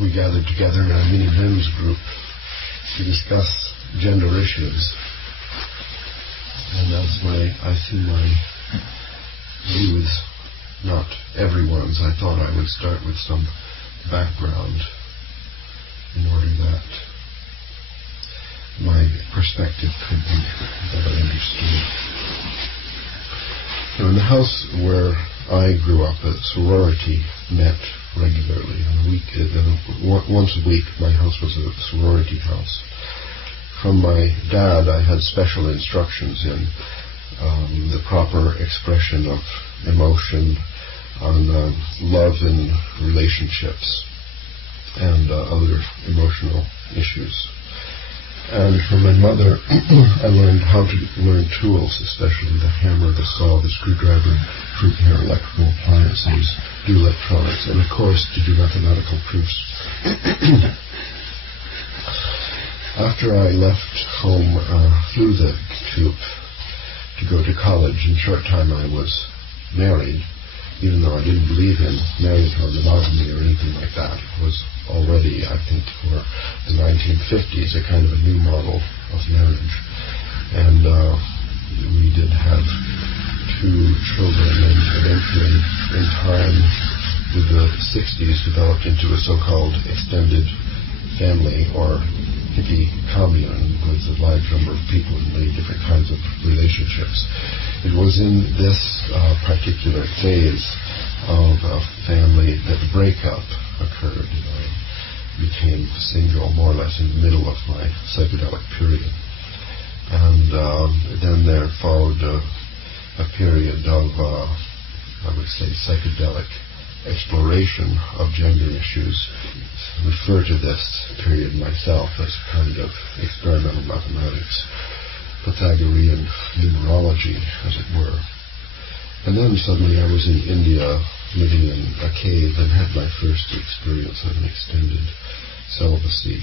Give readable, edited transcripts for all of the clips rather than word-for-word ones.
we gathered together in a mini men's group to discuss gender issues. And I see my views, not everyone's. I thought I would start with some background in order that my perspective could be better understood. So in the house where I grew up, a sorority met regularly. Once a week, my house was a sorority house. From my dad, I had special instructions in the proper expression of emotion, on love in relationships, and other emotional issues. And from my mother, I learned how to learn tools, especially the hammer, the saw, the screwdriver, fruit hair, electrical appliances, do electronics, and of course to do mathematical proofs. After I left home through the coop to go to college, in a short time I was married, even though I didn't believe in marriage or monogamy or anything like that. It was already, I think, for the 1950s, a kind of a new model of marriage. And we did have 2 children, and eventually, in time, with the 60s, developed into a so-called extended family or hippie commune with a large number of people in many different kinds of relationships. It was in this particular phase of a family that the breakup occurred. I became single more or less in the middle of my psychedelic period. And then there followed a period of, I would say, psychedelic exploration of gender issues. I refer to this period myself as a kind of experimental mathematics, Pythagorean numerology, as it were. And then suddenly I was in India, living in a cave, and had my first experience of an extended celibacy.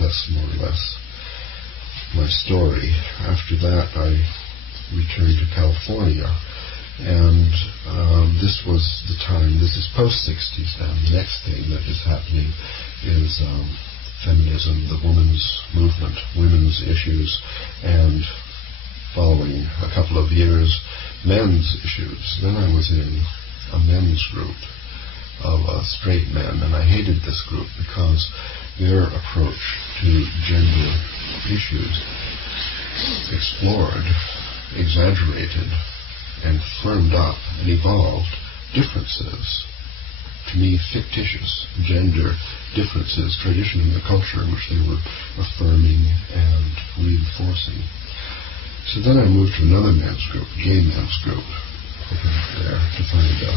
That's more or less my story. After that, I returned to California, and this was the time, this is post-60s now. The next thing that is happening is feminism, the women's movement, women's issues, and following a couple of years, men's issues. Then I was in a men's group of straight men, and I hated this group because their approach to gender issues explored, exaggerated, and firmed up and evolved differences, to me fictitious gender differences, tradition in the culture which they were affirming and reinforcing. So then I moved to another men's group, gay men's group, hoping there to find a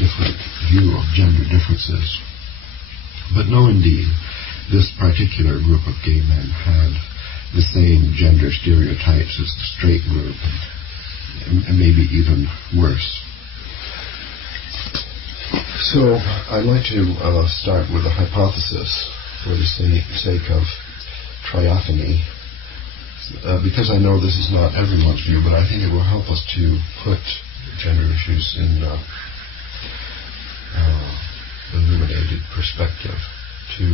different view of gender differences. But no, indeed, this particular group of gay men had the same gender stereotypes as the straight group, and maybe even worse. So I'd like to start with a hypothesis for the sake of triaphony, because I know this is not everyone's view, but I think it will help us to put gender issues in illuminated perspective, to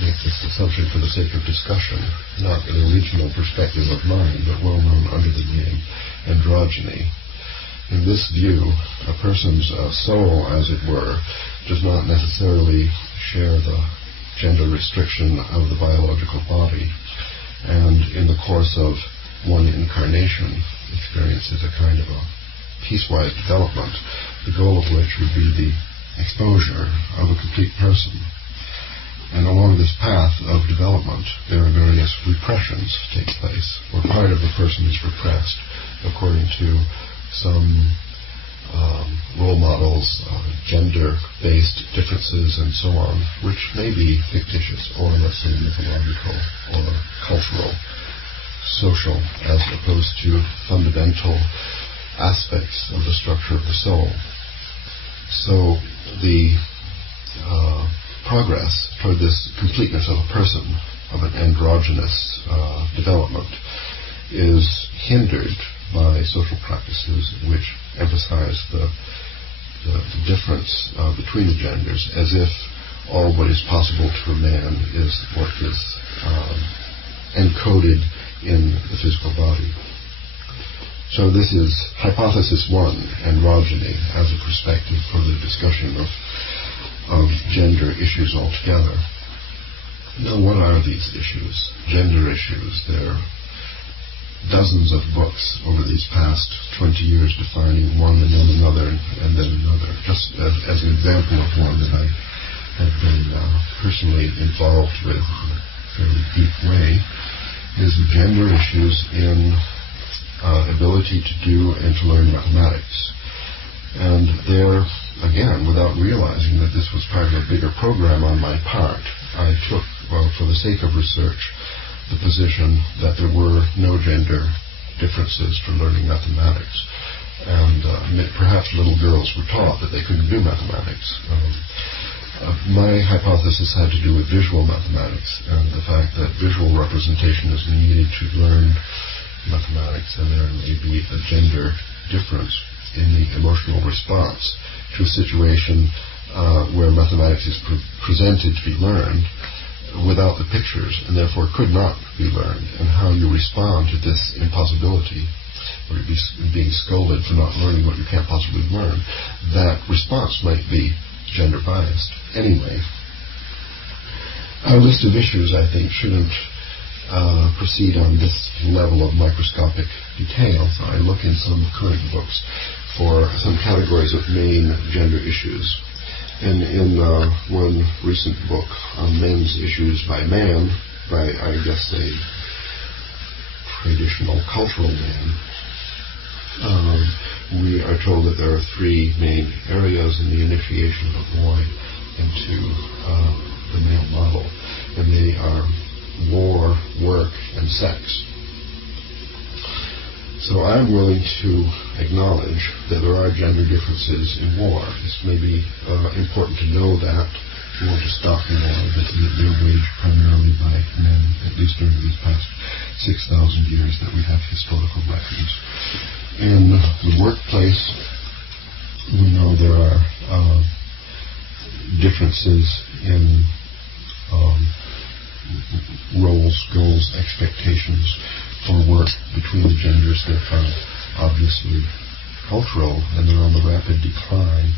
make this assumption for the sake of discussion, not an original perspective of mine, but well known under the name androgyny. In this view, a person's soul, as it were, does not necessarily share the gender restriction of the biological body, and in the course of one incarnation experiences a kind of a piecewise development, the goal of which would be the exposure of a complete person. And along this path of development, there are various repressions take place, where part of the person is repressed according to some role models, gender-based differences, and so on, which may be fictitious, or let's say mythological, or cultural, social, as opposed to fundamental aspects of the structure of the soul. So the progress toward this completeness of a person, of an androgynous development, is hindered by social practices which emphasize the the difference between the genders, as if all what is possible to a man is what is encoded in the physical body. So this is hypothesis one, androgyny, as a perspective for the discussion of gender issues altogether. Now, what are these issues? Gender issues. There are dozens of books over these past 20 years defining one and then another and then another. Just as an example of one that I have been personally involved with in a fairly deep way is the gender issues in ability to do and to learn mathematics. And there, again, without realizing that this was part of a bigger program on my part, I took, for the sake of research, the position that there were no gender differences for learning mathematics. And perhaps little girls were taught that they couldn't do mathematics. My hypothesis had to do with visual mathematics and the fact that visual representation is needed to learn mathematics, and there may be a gender difference in the emotional response to a situation where mathematics is presented to be learned without the pictures, and therefore could not be learned, and how you respond to this impossibility, or being scolded for not learning what you can't possibly learn. That response might be gender biased. Anyway, our list of issues, I think, shouldn't proceed on this level of microscopic detail, so I look in some current books for some categories of main gender issues. And in one recent book on men's issues by man, by, I guess, a traditional cultural man, we are told that there are three main areas in the initiation of the boy into the male model, and they are war, work, and sex. So I'm willing to acknowledge that there are gender differences in war. This may be important to know that. We want to stop the war, that they're waged primarily by men, at least during these past 6,000 years that we have historical records. In the workplace, we know there are differences in roles, goals, expectations for work between the genders that are obviously cultural, and they're on the rapid decline,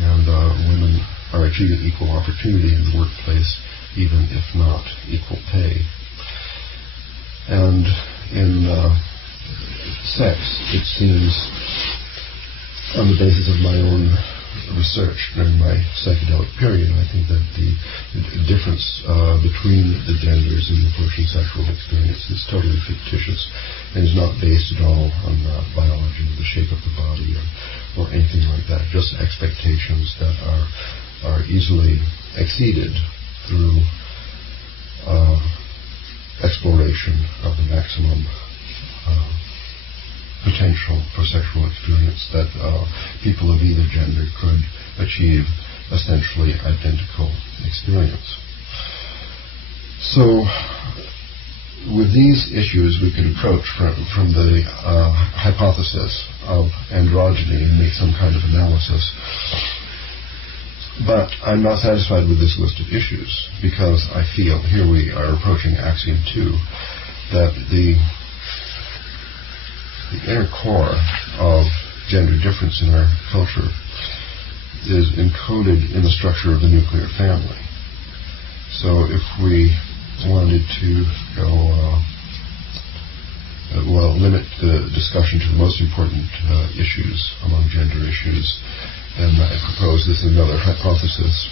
and women are achieving equal opportunity in the workplace, even if not equal pay. And in sex, it seems, on the basis of my own research during my psychedelic period, I think that the difference between the genders in approaching sexual experience is totally fictitious and is not based at all on biology, the shape of the body, or anything like that. Just expectations that are easily exceeded through exploration of the maximum potential for sexual experience that people of either gender could achieve essentially identical experience. So with these issues we could approach from the hypothesis of androgyny and make some kind of analysis. But I'm not satisfied with this list of issues, because I feel, here we are approaching axiom 2, that the inner core of gender difference in our culture is encoded in the structure of the nuclear family. So if we wanted to go, limit the discussion to the most important issues among gender issues, and I propose this another hypothesis,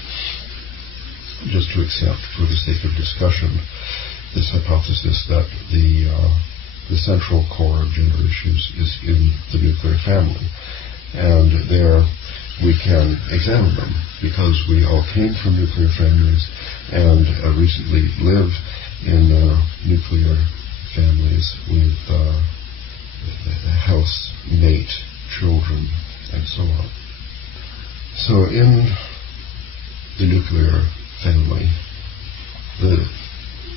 just to accept for the sake of discussion, this hypothesis that the central core of gender issues is in the nuclear family. And there we can examine them, because we all came from nuclear families and recently live in nuclear families with housemate, children, and so on. So in the nuclear family,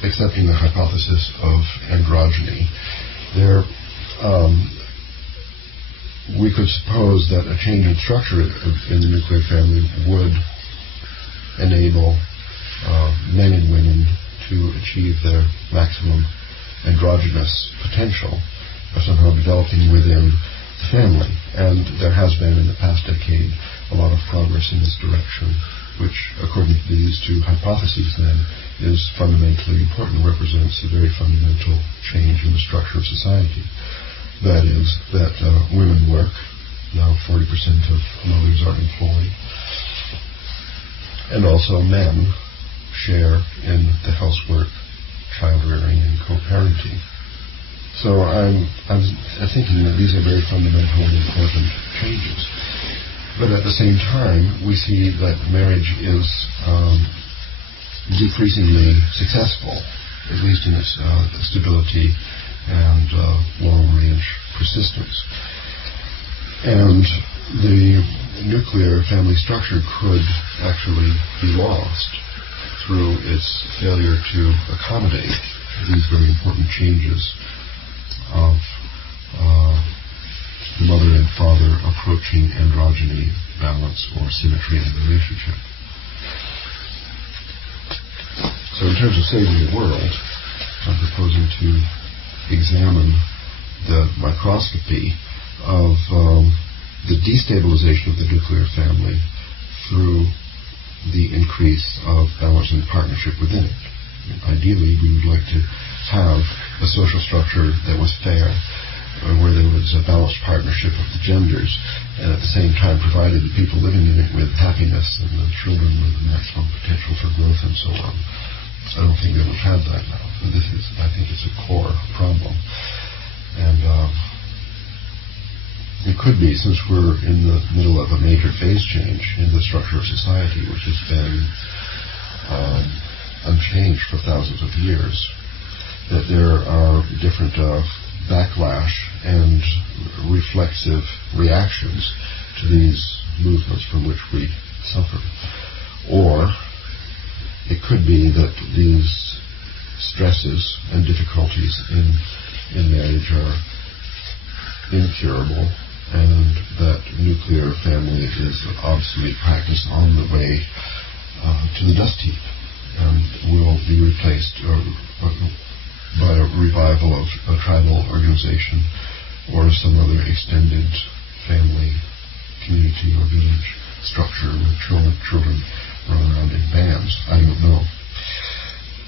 accepting the hypothesis of androgyny, there we could suppose that a change in structure in the nuclear family would enable men and women to achieve their maximum androgynous potential, or somehow developing within the family. And there has been in the past decade a lot of progress in this direction, which, according to these two hypotheses then, is fundamentally important, represents a very fundamental change in the structure of society. That is, that women work. Now 40% of mothers are employed. And also men share in the housework, child rearing, and co-parenting. So I'm thinking that these are very fundamental and important changes. But at the same time, we see that marriage is decreasingly successful, at least in its stability and long-range persistence. And the nuclear family structure could actually be lost through its failure to accommodate these very important changes of the mother and father approaching androgyny, balance, or symmetry in the relationship. So in terms of saving the world, I'm proposing to examine the microscopy of the destabilization of the nuclear family through the increase of balance and partnership within it. Ideally, we would like to have a social structure that was fair, where there was a balanced partnership of the genders, and at the same time provided the people living in it with happiness and the children with the maximum potential for growth and so on. I don't think that we've had that now. And this is, I think, it's a core problem. And it could be, since we're in the middle of a major phase change in the structure of society, which has been unchanged for thousands of years, that there are different backlash and reflexive reactions to these movements from which we suffer. Or it could be that these stresses and difficulties in marriage are incurable, and that nuclear family is obsolete practice on the way to the dust heap, and will be replaced by a revival of a tribal organization or some other extended family, community, or village structure with children run around in bands. I don't know.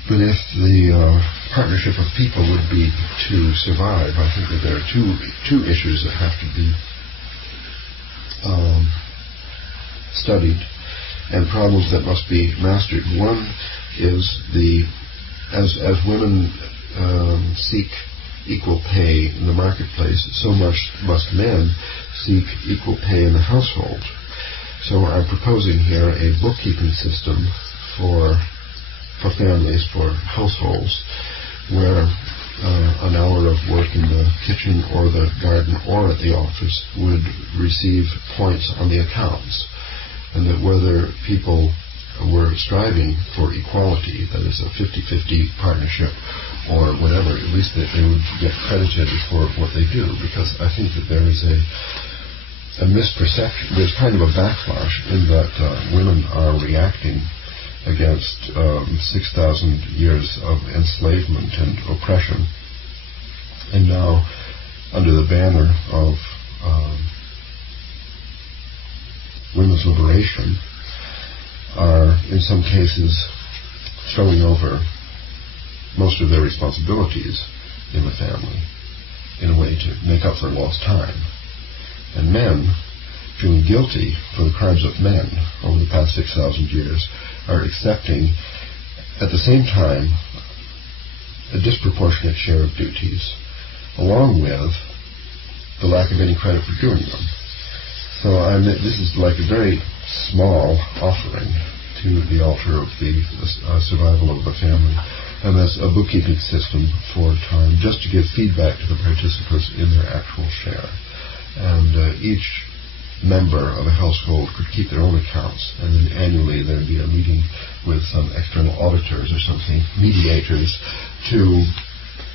But if the partnership of people would be to survive, I think that there are two issues that have to be studied, and problems that must be mastered. One is as women seek equal pay in the marketplace, so much must men seek equal pay in the household. So I'm proposing here a bookkeeping system for families, for households, where an hour of work in the kitchen or the garden or at the office would receive points on the accounts, and that whether people were striving for equality, that is a 50-50 partnership or whatever, at least that they would get credited for what they do, because I think that there is a misperception, there's kind of a backlash in that women are reacting against 6,000 years of enslavement and oppression, and now under the banner of women's liberation are in some cases throwing over most of their responsibilities in the family in a way to make up for lost time. And men, feeling guilty for the crimes of men over the past 6,000 years, are accepting at the same time a disproportionate share of duties, along with the lack of any credit for doing them. So this is like a very small offering to the altar of the survival of the family, and that's a bookkeeping system for time, just to give feedback to the participants in their actual share. And each member of a household could keep their own accounts, and then annually there'd be a meeting with some external auditors or something, mediators, to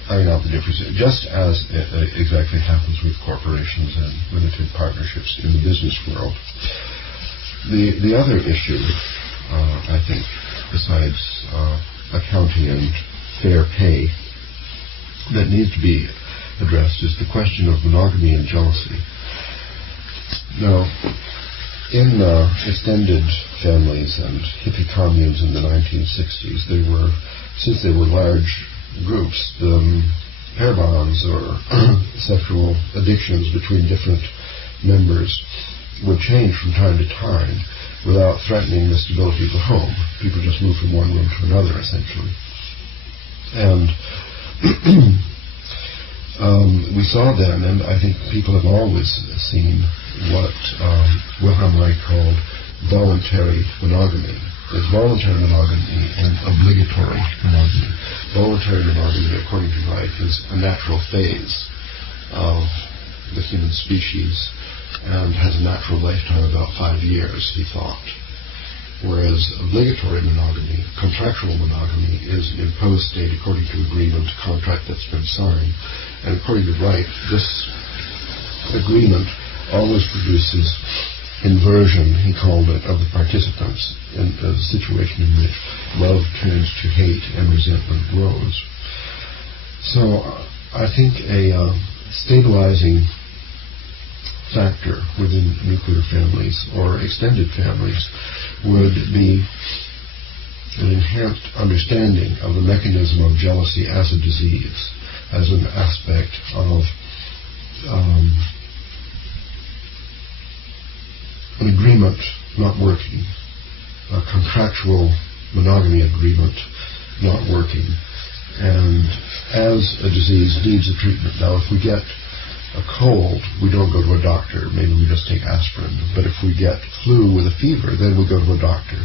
iron out the difference, just as exactly happens with corporations and limited partnerships in the business world. The other issue, I think, besides accounting and fair pay, that needs to be addressed is the question of monogamy and jealousy. Now, in extended families and hippie communes in the 1960s, since they were large groups, the pair bonds or sexual addictions between different members would change from time to time without threatening the stability of the home. People just moved from one room to another, essentially. And we saw then, and I think people have always seen, what Wilhelm Reich called voluntary monogamy. There's voluntary monogamy and obligatory monogamy. Voluntary monogamy, according to Reich, is a natural phase of the human species and has a natural lifetime of about 5 years, he thought. Whereas obligatory monogamy, contractual monogamy, is an imposed state according to agreement, contract that's been signed. And according to Reich, this agreement always produces inversion, he called it, of the participants, in a situation in which love turns to hate and resentment grows. So I think a stabilizing factor within nuclear families or extended families would be an enhanced understanding of the mechanism of jealousy as a disease, as an aspect of an agreement not working, a contractual monogamy agreement not working, and as a disease needs a treatment. Now, if we get a cold, we don't go to a doctor. Maybe we just take aspirin. But if we get flu with a fever, then we go to a doctor.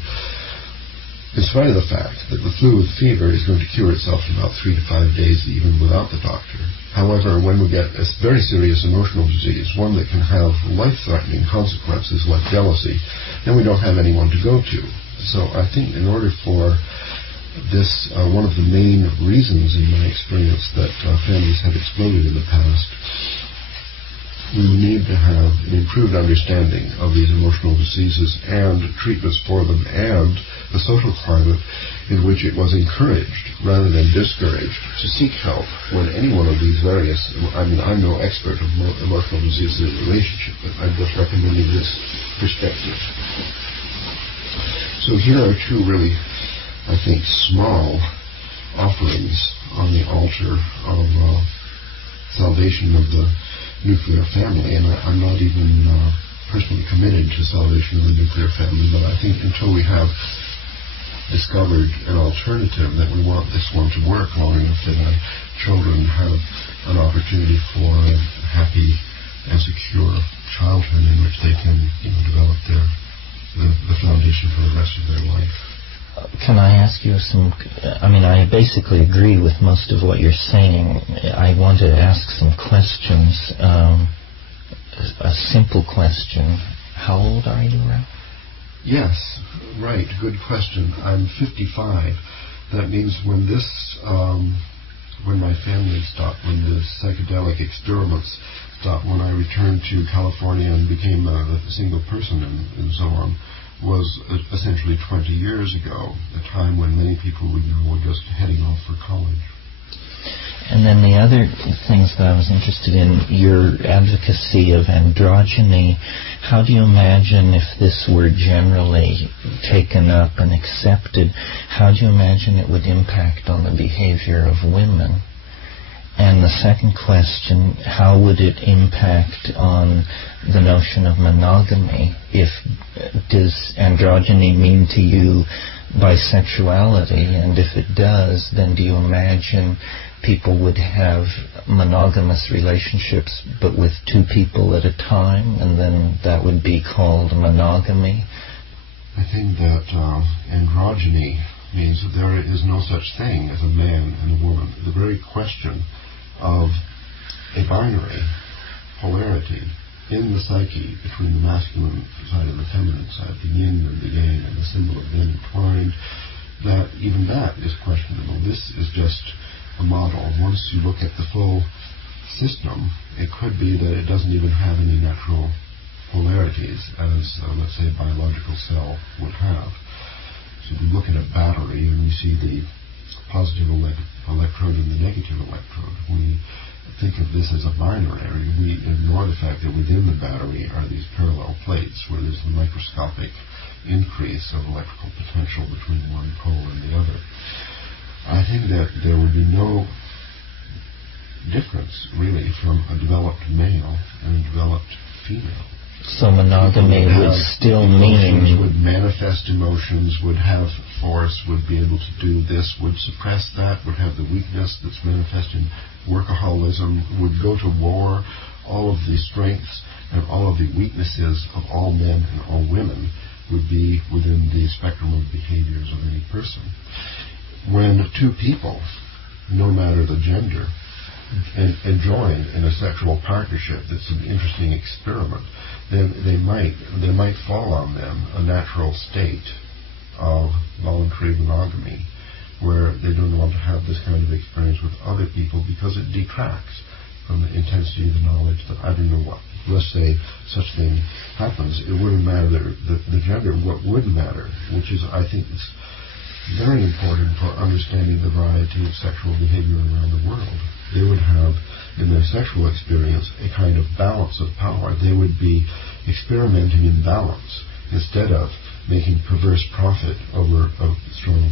In spite of the fact that the flu with fever is going to cure itself in about 3 to 5 days even without the doctor. However, when we get a very serious emotional disease, one that can have life-threatening consequences like jealousy, then we don't have anyone to go to. So I think in order for this, one of the main reasons in my experience that families have exploded in the past, we need to have an improved understanding of these emotional diseases and treatments for them, and the social climate in which it was encouraged rather than discouraged to seek help when any one of these various, I'm no expert of emotional diseases in relationship, but I'm just recommending this perspective. So here are two really, I think, small offerings on the altar of salvation of the nuclear family, and I'm not even personally committed to salvation of the nuclear family, but I think until we have discovered an alternative, that we want this one to work long enough that our children have an opportunity for a happy and secure childhood in which they can develop the foundation for the rest of their life. Can I ask you I basically agree with most of what you're saying. I want to ask some questions. A simple question. How old are you, Ralph? Yes, right. Good question. I'm 55. That means when my family stopped, when the psychedelic experiments stopped, when I returned to California and became a single person and so on, was essentially 20 years ago, a time when many people we know were just heading off for college. And then the other things that I was interested in, your advocacy of androgyny. How do you imagine, if this were generally taken up and accepted, how do you imagine it would impact on the behavior of women? And the second question, how would it impact on the notion of monogamy? Does androgyny mean to you bisexuality? And if it does, then do you imagine people would have monogamous relationships but with two people at a time, and then that would be called monogamy? I think that androgyny means that there is no such thing as a man and a woman. The very question of a binary polarity in the psyche between the masculine side and the feminine side, the yin and the yang, and the symbol of them entwined, that even that is questionable. This is just a model. Once you look at the full system, it could be that it doesn't even have any natural polarities as, let's say, a biological cell would have. So if you look at a battery and you see the positive electrode and the negative electrode, we think of this as a binary. We ignore the fact that within the battery are these parallel plates where there's the microscopic increase of electrical potential between one pole and the other. I think that there would be no difference, really, from a developed male and a developed female. So monogamy would still mean... would manifest emotions, would have force, would be able to do this, would suppress that, would have the weakness that's manifest in workaholism, would go to war. All of the strengths and all of the weaknesses of all men and all women would be within the spectrum of behaviors of any person. When two people, no matter the gender, and join in a sexual partnership that's an interesting experiment, then they might fall on them a natural state of voluntary monogamy where they don't want to have this kind of experience with other people because it detracts from the intensity of the knowledge that I don't know what. Let's say such thing happens, it wouldn't matter the gender. What would matter, which is, I think, it's very important for understanding the variety of sexual behavior around the world. They would have, in their sexual experience, a kind of balance of power. They would be experimenting in balance instead of making perverse profit over a strong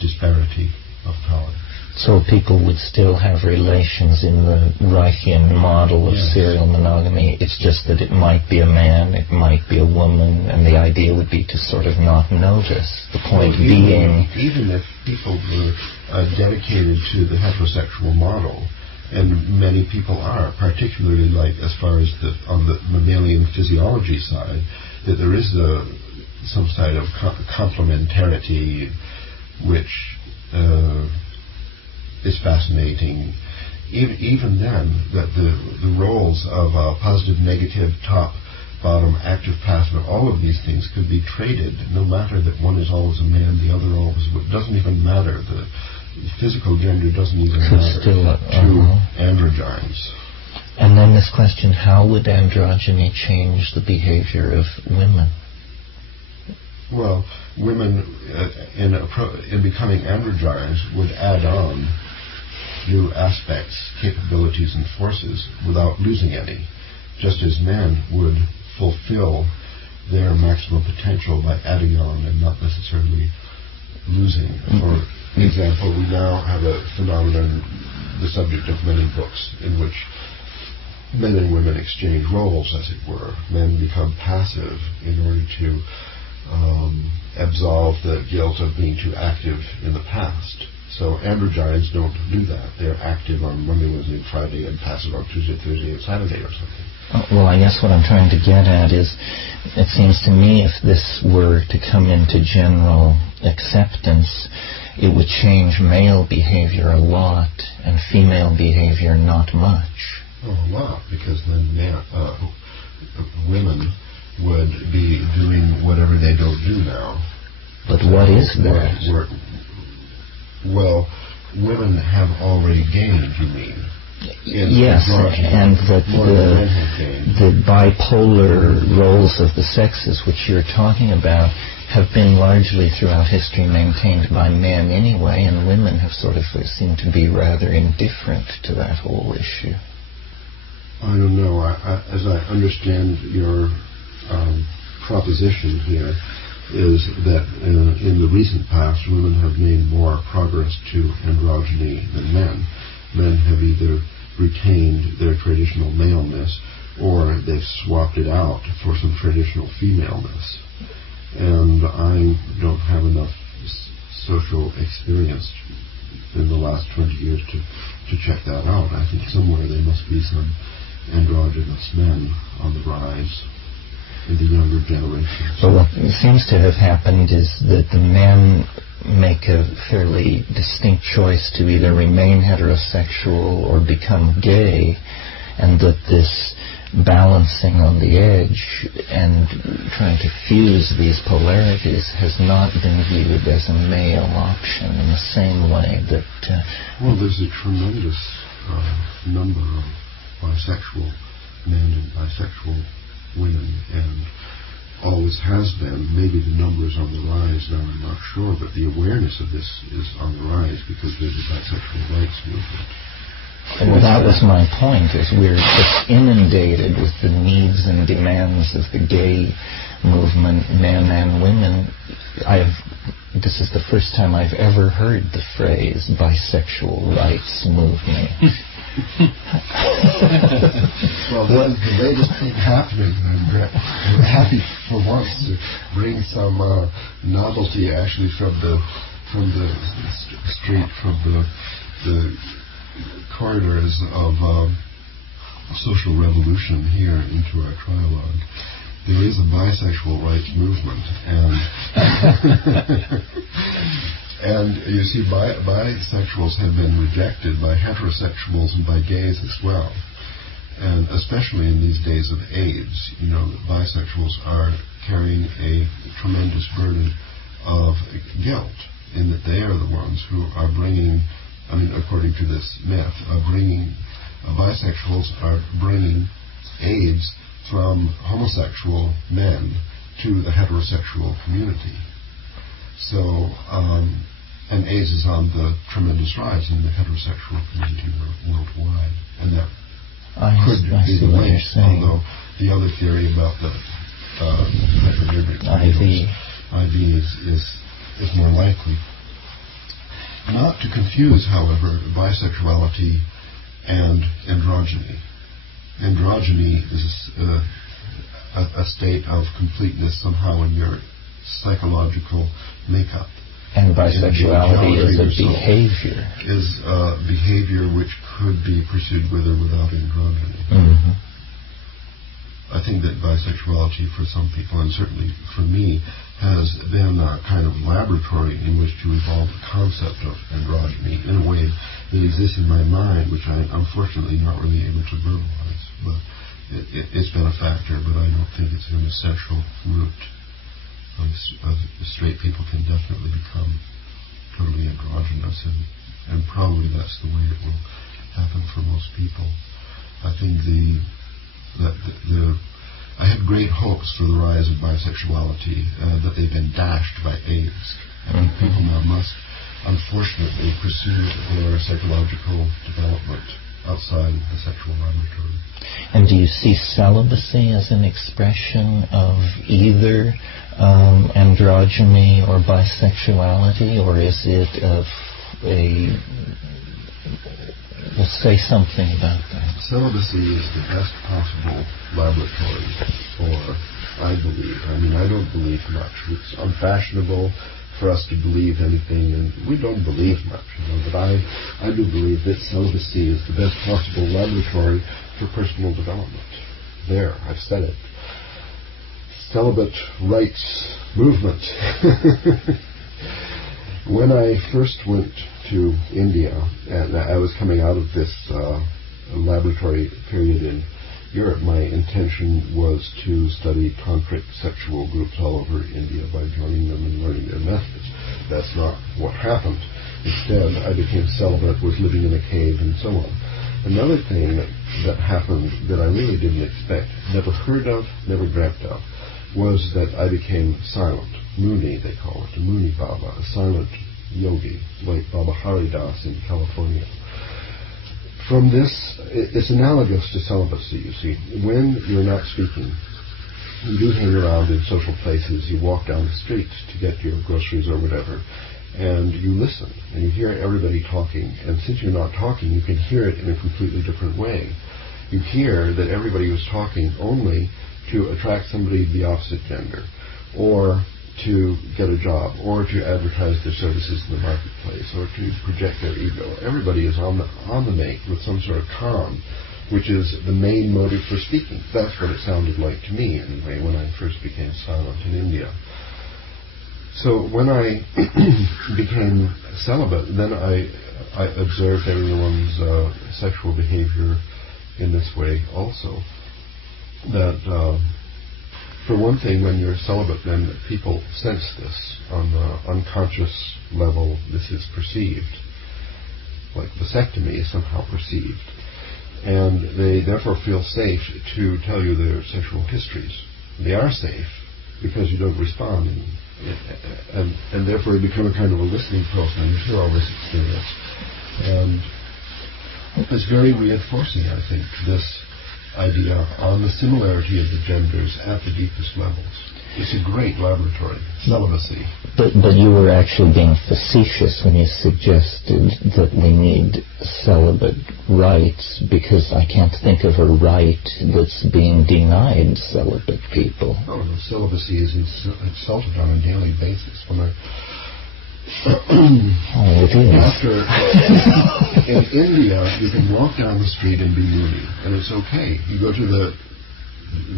disparity of power. So people would still have relations in the Reichian model of serial monogamy. It's just that it might be a man, it might be a woman, and the idea would be to sort of not notice. The point being... Even if people were dedicated to the heterosexual model, and many people are, particularly like as far as on the mammalian physiology side, that there is some side of complementarity which is fascinating. Even then, that the roles of positive, negative, top, bottom, active, passive, all of these things could be traded, no matter that one is always a man, the other always it doesn't even matter. The physical gender doesn't even matter to androgynes. And then this question, how would androgyny change the behavior of women? Well, women in becoming androgynes would add on new aspects, capabilities, and forces without losing any, just as men would fulfill their maximum potential by adding on and not necessarily losing. For example, we now have a phenomenon, the subject of many books, in which men and women exchange roles, as it were. Men become passive in order to absolve the guilt of being too active in the past. So androgynes don't do that. They're active on Monday, Wednesday, and Friday, and passive on Tuesday, Thursday, and Saturday or something. Well, I guess what I'm trying to get at is, it seems to me if this were to come into general acceptance, it would change male behavior a lot and female behavior not much. Oh, a lot, because then women would be doing whatever they don't do now. But what is that? Well, women have already gained, you mean? Yes, and that the bipolar roles of the sexes, which you're talking about, have been largely throughout history maintained by men anyway, and women have sort of seemed to be rather indifferent to that whole issue. I don't know. As I understand your proposition here, is that in the recent past, women have made more progress to androgyny than men. Men have either retained their traditional maleness or they've swapped it out for some traditional femaleness. And I don't have enough social experience in the last 20 years to check that out. I think somewhere there must be some androgynous men on the rise in the younger generations. But what seems to have happened is that the men make a fairly distinct choice to either remain heterosexual or become gay, and that this balancing on the edge and trying to fuse these polarities has not been viewed as a male option in the same way that... Well, there's a tremendous number of bisexual men and bisexual women, and always has been. Maybe the number is on the rise now, I'm not sure, but the awareness of this is on the rise because there's a bisexual rights movement. Well, that was my point, is we're just inundated with the needs and demands of the gay movement, men and women. This is the first time I've ever heard the phrase bisexual rights movement. Well, that is the latest thing happening. I'm happy for once to bring some novelty actually from the street, from the corridors of social revolution here into our trialogue. There is a bisexual rights movement, and you see, bisexuals have been rejected by heterosexuals and by gays as well. And especially in these days of AIDS, bisexuals are carrying a tremendous burden of guilt in that they are the ones who are bringing, according to this myth, bisexuals are bringing AIDS from homosexual men to the heterosexual community. So, and AIDS is on the tremendous rise in the heterosexual community worldwide, and that could be the link. Although the other theory about the IV is more likely. Not to confuse, however, bisexuality and androgyny. Androgyny is a state of completeness somehow in your psychological makeup. And bisexuality is a behavior. Is a behavior which could be pursued with or without androgyny. Mm-hmm. I think that bisexuality for some people, and certainly for me, has been a kind of laboratory in which to evolve the concept of androgyny in a way that exists in my mind, which I'm unfortunately not really able to verbalize. But it's been a factor, but I don't think it's an essential root. Straight people can definitely become totally androgynous, and probably that's the way it will happen for most people. I think I had great hopes for the rise of bisexuality, but they've been dashed by AIDS. And people now must, unfortunately, pursue their psychological development outside the sexual laboratory. And do you see celibacy as an expression of either androgyny or bisexuality, or is it we'll say something about that. Celibacy is the best possible laboratory for, I believe. I don't believe much. It's unfashionable for us to believe anything, and we don't believe much, but I do believe that celibacy is the best possible laboratory for personal development. There, I've said it. Celibate rights movement. When I first went to India, and I was coming out of this laboratory period in Europe, my intention was to study tantric sexual groups all over India by joining them and learning their methods. That's not what happened. Instead, I became celibate, was living in a cave, and so on. Another thing that happened that I really didn't expect, never heard of, never dreamt of, was that I became silent. Muni, they call it, a Muni Baba, a silent yogi, like Baba Haridas in California. From this, it's analogous to celibacy, you see. When you're not speaking, you do hang around in social places, you walk down the street to get your groceries or whatever, and you listen, and you hear everybody talking, and since you're not talking, you can hear it in a completely different way. You hear that everybody was talking only to attract somebody of the opposite gender, or to get a job, or to advertise their services in the marketplace, or to project their ego. Everybody is on the make with some sort of con, which is the main motive for speaking. That's what it sounded like to me, anyway, when I first became silent in India. So when I became celibate, then I observed everyone's sexual behavior in this way also. that for one thing, when you're celibate, then people sense this on the unconscious level. This is perceived, like vasectomy is somehow perceived, and they therefore feel safe to tell you their sexual histories. They are safe because you don't respond, and therefore you become a kind of a listening post, and you hear all this experience. And it's very reinforcing, I think, this idea on the similarity of the genders at the deepest levels. It's a great laboratory, celibacy. But you were actually being facetious when you suggested that we need celibate rights, because I can't think of a right that's being denied celibate people. Oh, no, celibacy is insulted on a daily basis. When I it is. in India, you can walk down the street and be moody, and it's okay. You go to the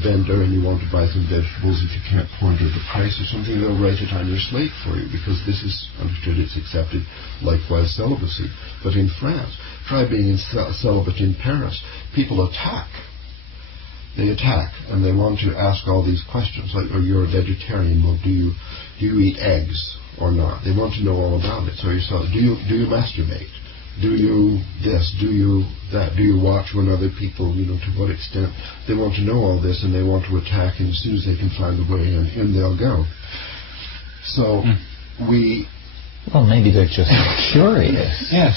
vendor and you want to buy some vegetables, if you can't point out the price or something, they'll write it on your slate for you, because this is understood, it's accepted. Likewise, celibacy. But in France, try being celibate in Paris. People attack. They attack, and they want to ask all these questions, like, oh, you're a vegetarian, well, do you eat eggs or not? They want to know all about it. So do you masturbate? Do you this? Do you that? Do you watch when other people, to what extent? They want to know all this, and they want to attack, and as soon as they can find a way in they'll go. So Well, maybe they're just curious. Yes.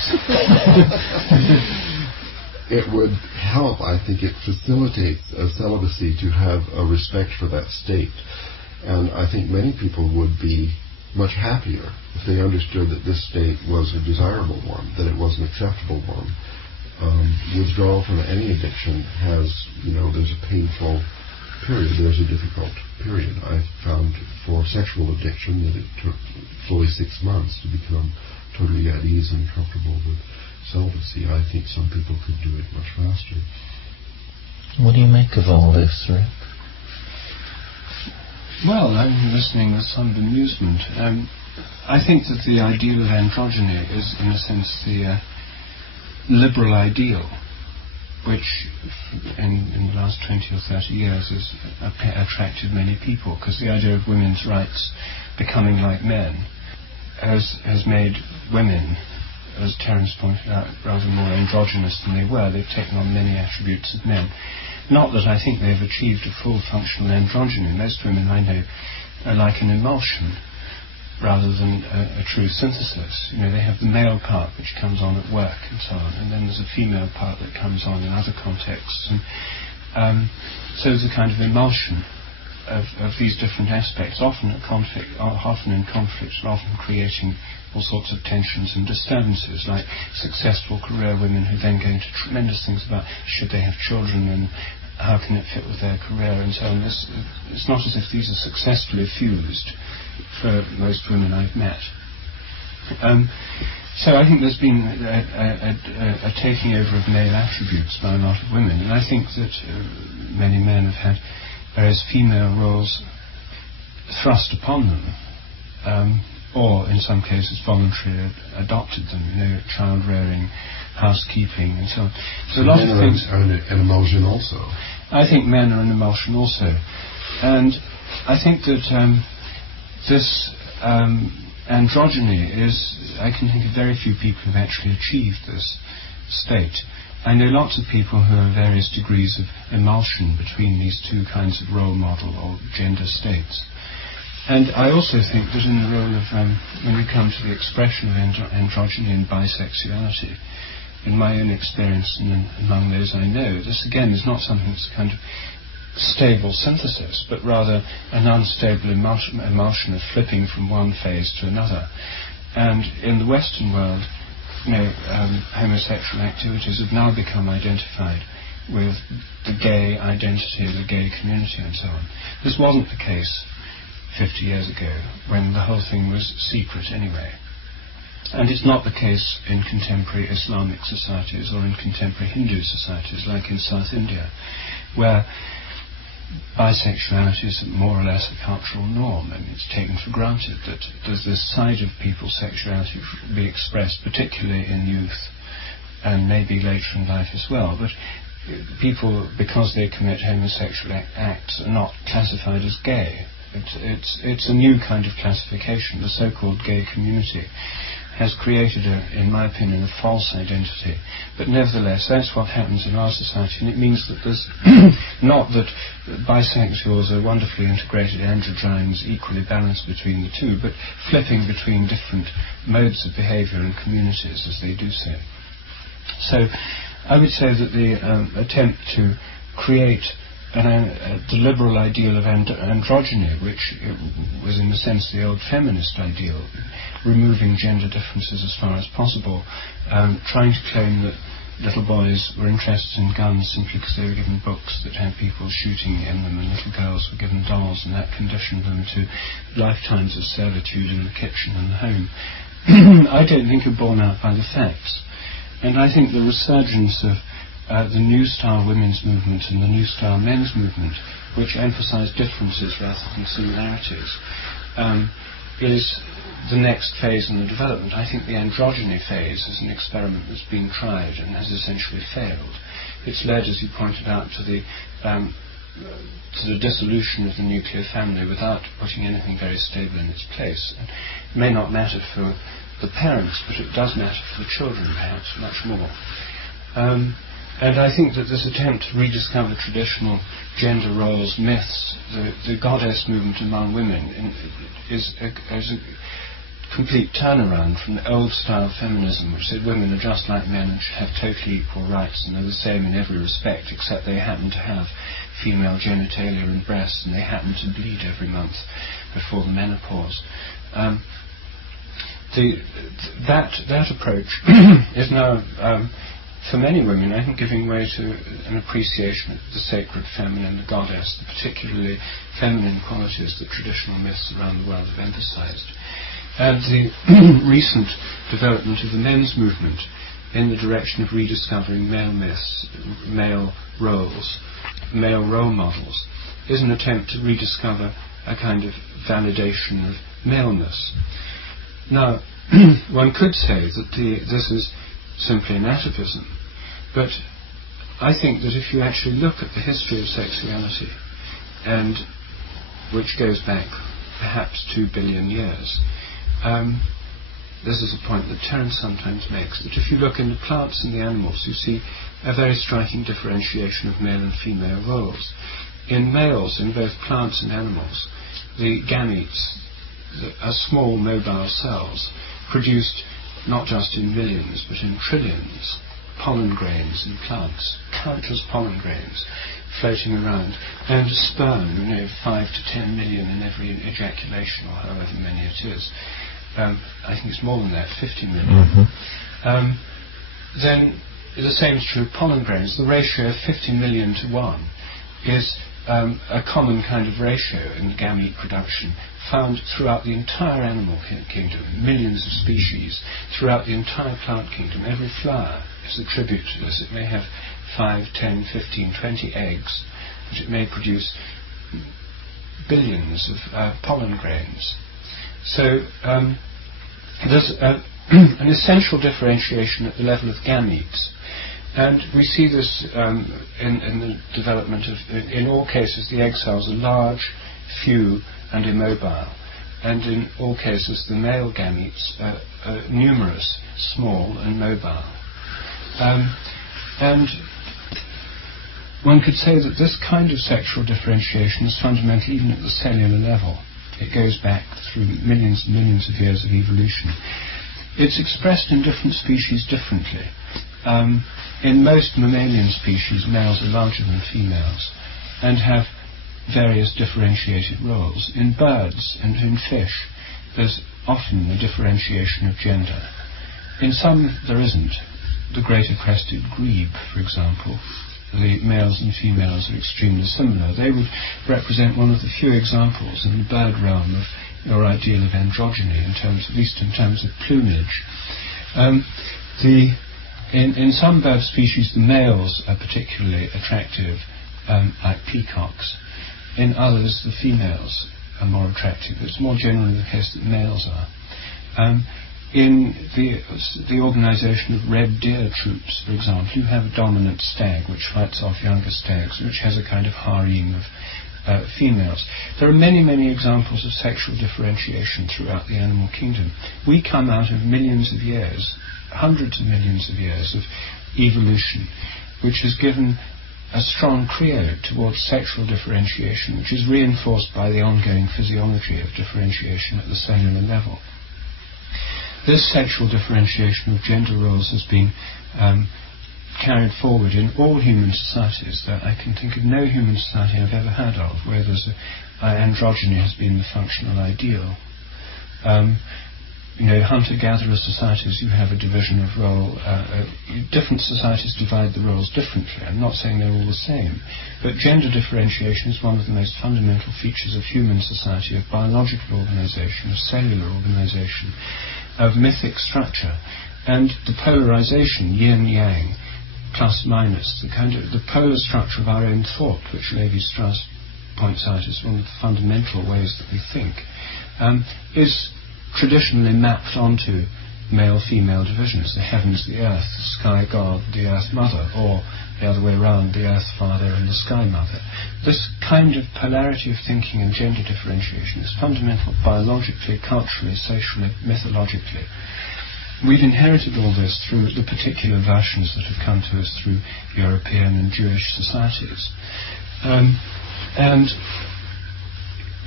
It would help, I think it facilitates celibacy to have a respect for that state. And I think many people would be much happier if they understood that this state was a desirable one, that it was an acceptable one. Withdrawal from any addiction has, there's a painful period, there's a difficult period. I found for sexual addiction that it took fully 6 months to become totally at ease and comfortable with celibacy. I think some people could do it much faster. What do you make of all this, Rick? Well, I'm listening with some amusement. I think that the ideal of androgyny is, in a sense, the liberal ideal, which in the last 20 or 30 years has attracted many people, because the idea of women's rights becoming like men has made women, as Terence pointed out, rather more androgynous than they were. They've taken on many attributes of men. Not that I think they've achieved a full functional androgyny. Most women I know are like an emulsion rather than a true synthesis. They have the male part which comes on at work and so on, and then there's a female part that comes on in other contexts. And so there's a kind of emulsion of these different aspects, often in conflict, and often creating all sorts of tensions and disturbances, like successful career women who then go into tremendous things about should they have children and how can it fit with their career and so on. It's not as if these are successfully fused for most women I've met. So I think there's been a taking over of male attributes by a lot of women, and I think that many men have had various female roles thrust upon them, or in some cases voluntarily adopted them, child rearing, housekeeping and so on. So a lot of things are an emulsion also. I think men are an emulsion also. And I think that this androgyny is, I can think of very few people who've actually achieved this state. I know lots of people who have various degrees of emulsion between these two kinds of role model or gender states. And I also think that in the role of, when we come to the expression of androgyny and bisexuality, in my own experience and among those I know, this again is not something that's a kind of stable synthesis, but rather an unstable emulsion of flipping from one phase to another. And in the Western world, homosexual activities have now become identified with the gay identity, the gay community and so on. This wasn't the case 50 years ago, when the whole thing was secret anyway. And it's not the case in contemporary Islamic societies or in contemporary Hindu societies like in South India, where bisexuality is more or less a cultural norm. I mean, it's taken for granted that there's this side of people's sexuality which will be expressed particularly in youth and maybe later in life as well. But people, because they commit homosexual acts, are not classified as gay. It's a new kind of classification. The so-called gay community has created, in my opinion, a false identity. But nevertheless, that's what happens in our society, and it means that there's not that bisexuals are wonderfully integrated androgynes, equally balanced between the two, but flipping between different modes of behaviour and communities as they do so. So I would say that the attempt to create the liberal ideal of androgyny, which was in a sense the old feminist ideal, removing gender differences as far as possible, trying to claim that little boys were interested in guns simply because they were given books that had people shooting in them, and little girls were given dolls, and that conditioned them to lifetimes of servitude in the kitchen and the home. I don't think are borne out by the facts. And I think the resurgence of the New Style women's movement and the New Style men's movement, which emphasise differences rather than similarities, is the next phase in the development. I think the androgyny phase is an experiment that's been tried and has essentially failed. It's led, as you pointed out, to the dissolution of the nuclear family without putting anything very stable in its place. It may not matter for the parents, but it does matter for the children, perhaps, much more. And I think that this attempt to rediscover traditional gender roles, myths, the goddess movement among women is a complete turnaround from the old-style feminism, which said women are just like men and should have totally equal rights, and they're the same in every respect, except they happen to have female genitalia and breasts, and they happen to bleed every month before the menopause. That approach is now, for many women, I think, giving way to an appreciation of the sacred feminine, the goddess, the particularly feminine qualities that traditional myths around the world have emphasized. And the recent development of the men's movement in the direction of rediscovering male myths, male roles, male role models, is an attempt to rediscover a kind of validation of maleness. Now, one could say that this is simply an atavism, but I think that if you actually look at the history of sexuality, and which goes back perhaps 2 billion years, this is a point that Terence sometimes makes, that if you look in the plants and the animals, you see a very striking differentiation of male and female roles. In males, in both plants and animals, the gametes are small mobile cells produced not just in millions but in trillions, pollen grains in plants, countless pollen grains floating around, and sperm, 5 to 10 million in every ejaculation, or however many it is. I think it's more than that, 50 million. Then the same is true of pollen grains. The ratio of 50 million to 1 is a common kind of ratio in gamete production, found throughout the entire animal kingdom, millions of species, throughout the entire plant kingdom. Every flower is a tribute to this. It may have 5, 10, 15, 20 eggs, but it may produce billions of pollen grains. So there's an essential differentiation at the level of gametes. And we see this in the development of, in all cases, the egg cells are large, few, and immobile. And in all cases, the male gametes are numerous, small, and mobile. And one could say that this kind of sexual differentiation is fundamental even at the cellular level. It goes back through millions and millions of years of evolution. It's expressed in different species differently. In most mammalian species, males are larger than females and have various differentiated roles. In birds and in fish, there's often a differentiation of gender. In some, there isn't. The greater crested grebe, for example, the males and females are extremely similar. They would represent one of the few examples in the bird realm of your ideal of androgyny, at least in terms of plumage. In some bird species, the males are particularly attractive, like peacocks. In others, the females are more attractive. It's more generally the case that males are. in the organisation of red deer troops, for example, you have a dominant stag which fights off younger stags, which has a kind of harem of females. There are many, many examples of sexual differentiation throughout the animal kingdom. We come out of millions of years, hundreds of millions of years of evolution, which has given a strong credo towards sexual differentiation, which is reinforced by the ongoing physiology of differentiation at the cellular level. This sexual differentiation of gender roles has been carried forward in all human societies. I can think of no human society I've ever heard of where androgyny has been the functional ideal. Hunter-gatherer societies, you have a division of role. Different societies divide the roles differently. I'm not saying they're all the same, but gender differentiation is one of the most fundamental features of human society, of biological organisation, of cellular organisation, of mythic structure, and the polarisation, yin-yang, plus-minus, the polar structure of our own thought, which Levi-Strauss points out is one of the fundamental ways that we think, is traditionally mapped onto male-female divisions, the heavens, the earth, the sky god, the earth mother, or the other way around, the earth father and the sky mother. This kind of polarity of thinking and gender differentiation is fundamental biologically, culturally, socially, mythologically. We've inherited all this through the particular versions that have come to us through European and Jewish societies. And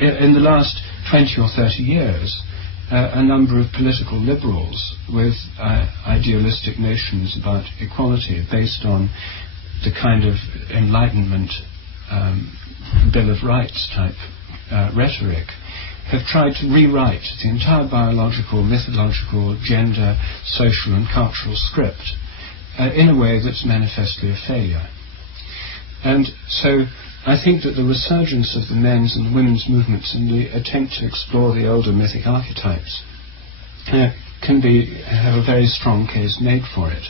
in the last 20 or 30 years, a number of political liberals with idealistic notions about equality based on the kind of Enlightenment Bill of Rights type rhetoric have tried to rewrite the entire biological, mythological, gender, social and cultural script in a way that's manifestly a failure. And so I think that the resurgence of the men's and the women's movements and the attempt to explore the older mythic archetypes can have a very strong case made for it.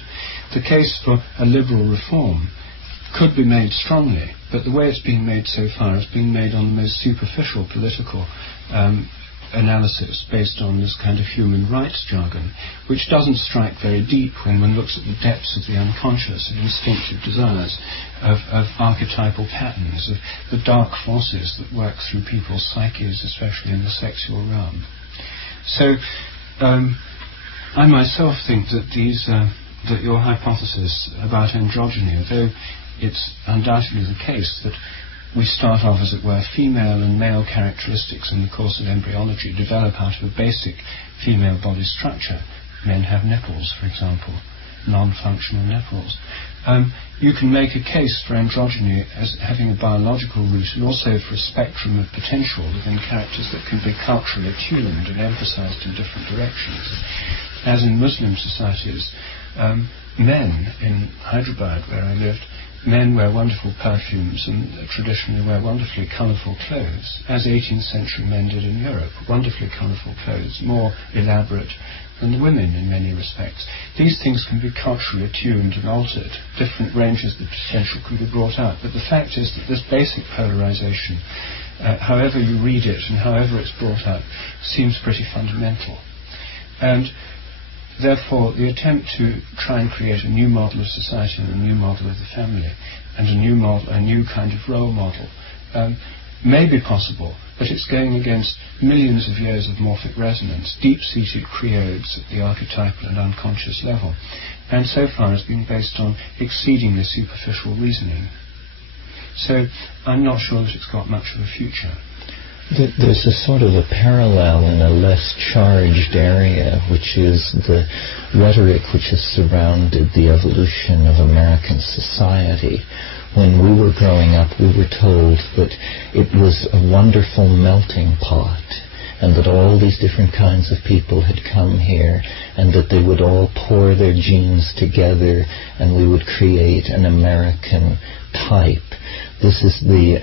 The case for a liberal reform could be made strongly, but the way it's being made so far is being made on the most superficial political analysis based on this kind of human rights jargon, which doesn't strike very deep when one looks at the depths of the unconscious and instinctive desires of archetypal patterns, of the dark forces that work through people's psyches, especially in the sexual realm. So I myself think that that your hypothesis about androgyny, although it's undoubtedly the case that we start off, as it were, female and male characteristics in the course of embryology develop out of a basic female body structure. Men have nipples, for example, non-functional nipples. You can make a case for androgyny as having a biological root and also for a spectrum of potential within characters that can be culturally attuned and emphasized in different directions. As in Muslim societies, men in Hyderabad, where I lived, men wear wonderful perfumes and traditionally wear wonderfully colourful clothes, as 18th century men did in Europe, wonderfully colourful clothes, more elaborate than the women in many respects. These things can be culturally attuned and altered. Different ranges of potential can be brought out. But the fact is that this basic polarisation, however you read it and however it's brought out, seems pretty fundamental. And therefore, the attempt to try and create a new model of society and a new model of the family and a new kind of role model may be possible, but it's going against millions of years of morphic resonance, deep-seated creodes at the archetypal and unconscious level, and so far has been based on exceedingly superficial reasoning. So I'm not sure that it's got much of a future. There's a sort of a parallel in a less charged area, which is the rhetoric which has surrounded the evolution of American society. When we were growing up, we were told that it was a wonderful melting pot, and that all these different kinds of people had come here, and that they would all pour their genes together, and we would create an American type. This is the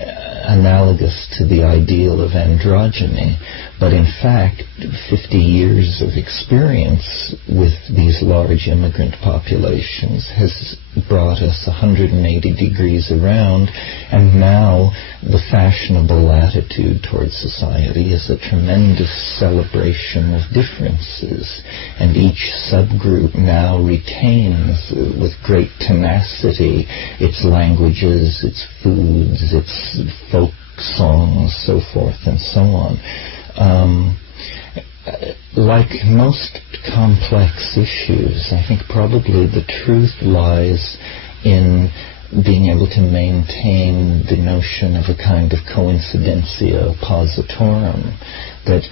analogous to the ideal of androgyny, but in fact 50 years of experience with these large immigrant populations has brought us 180 degrees around, and now the fashionable attitude towards society is a tremendous celebration of differences, and each subgroup now retains with great tenacity its languages, its foods, its folk songs, so forth and so on. Like most complex issues, I think probably the truth lies in being able to maintain the notion of a kind of coincidentia oppositorum, that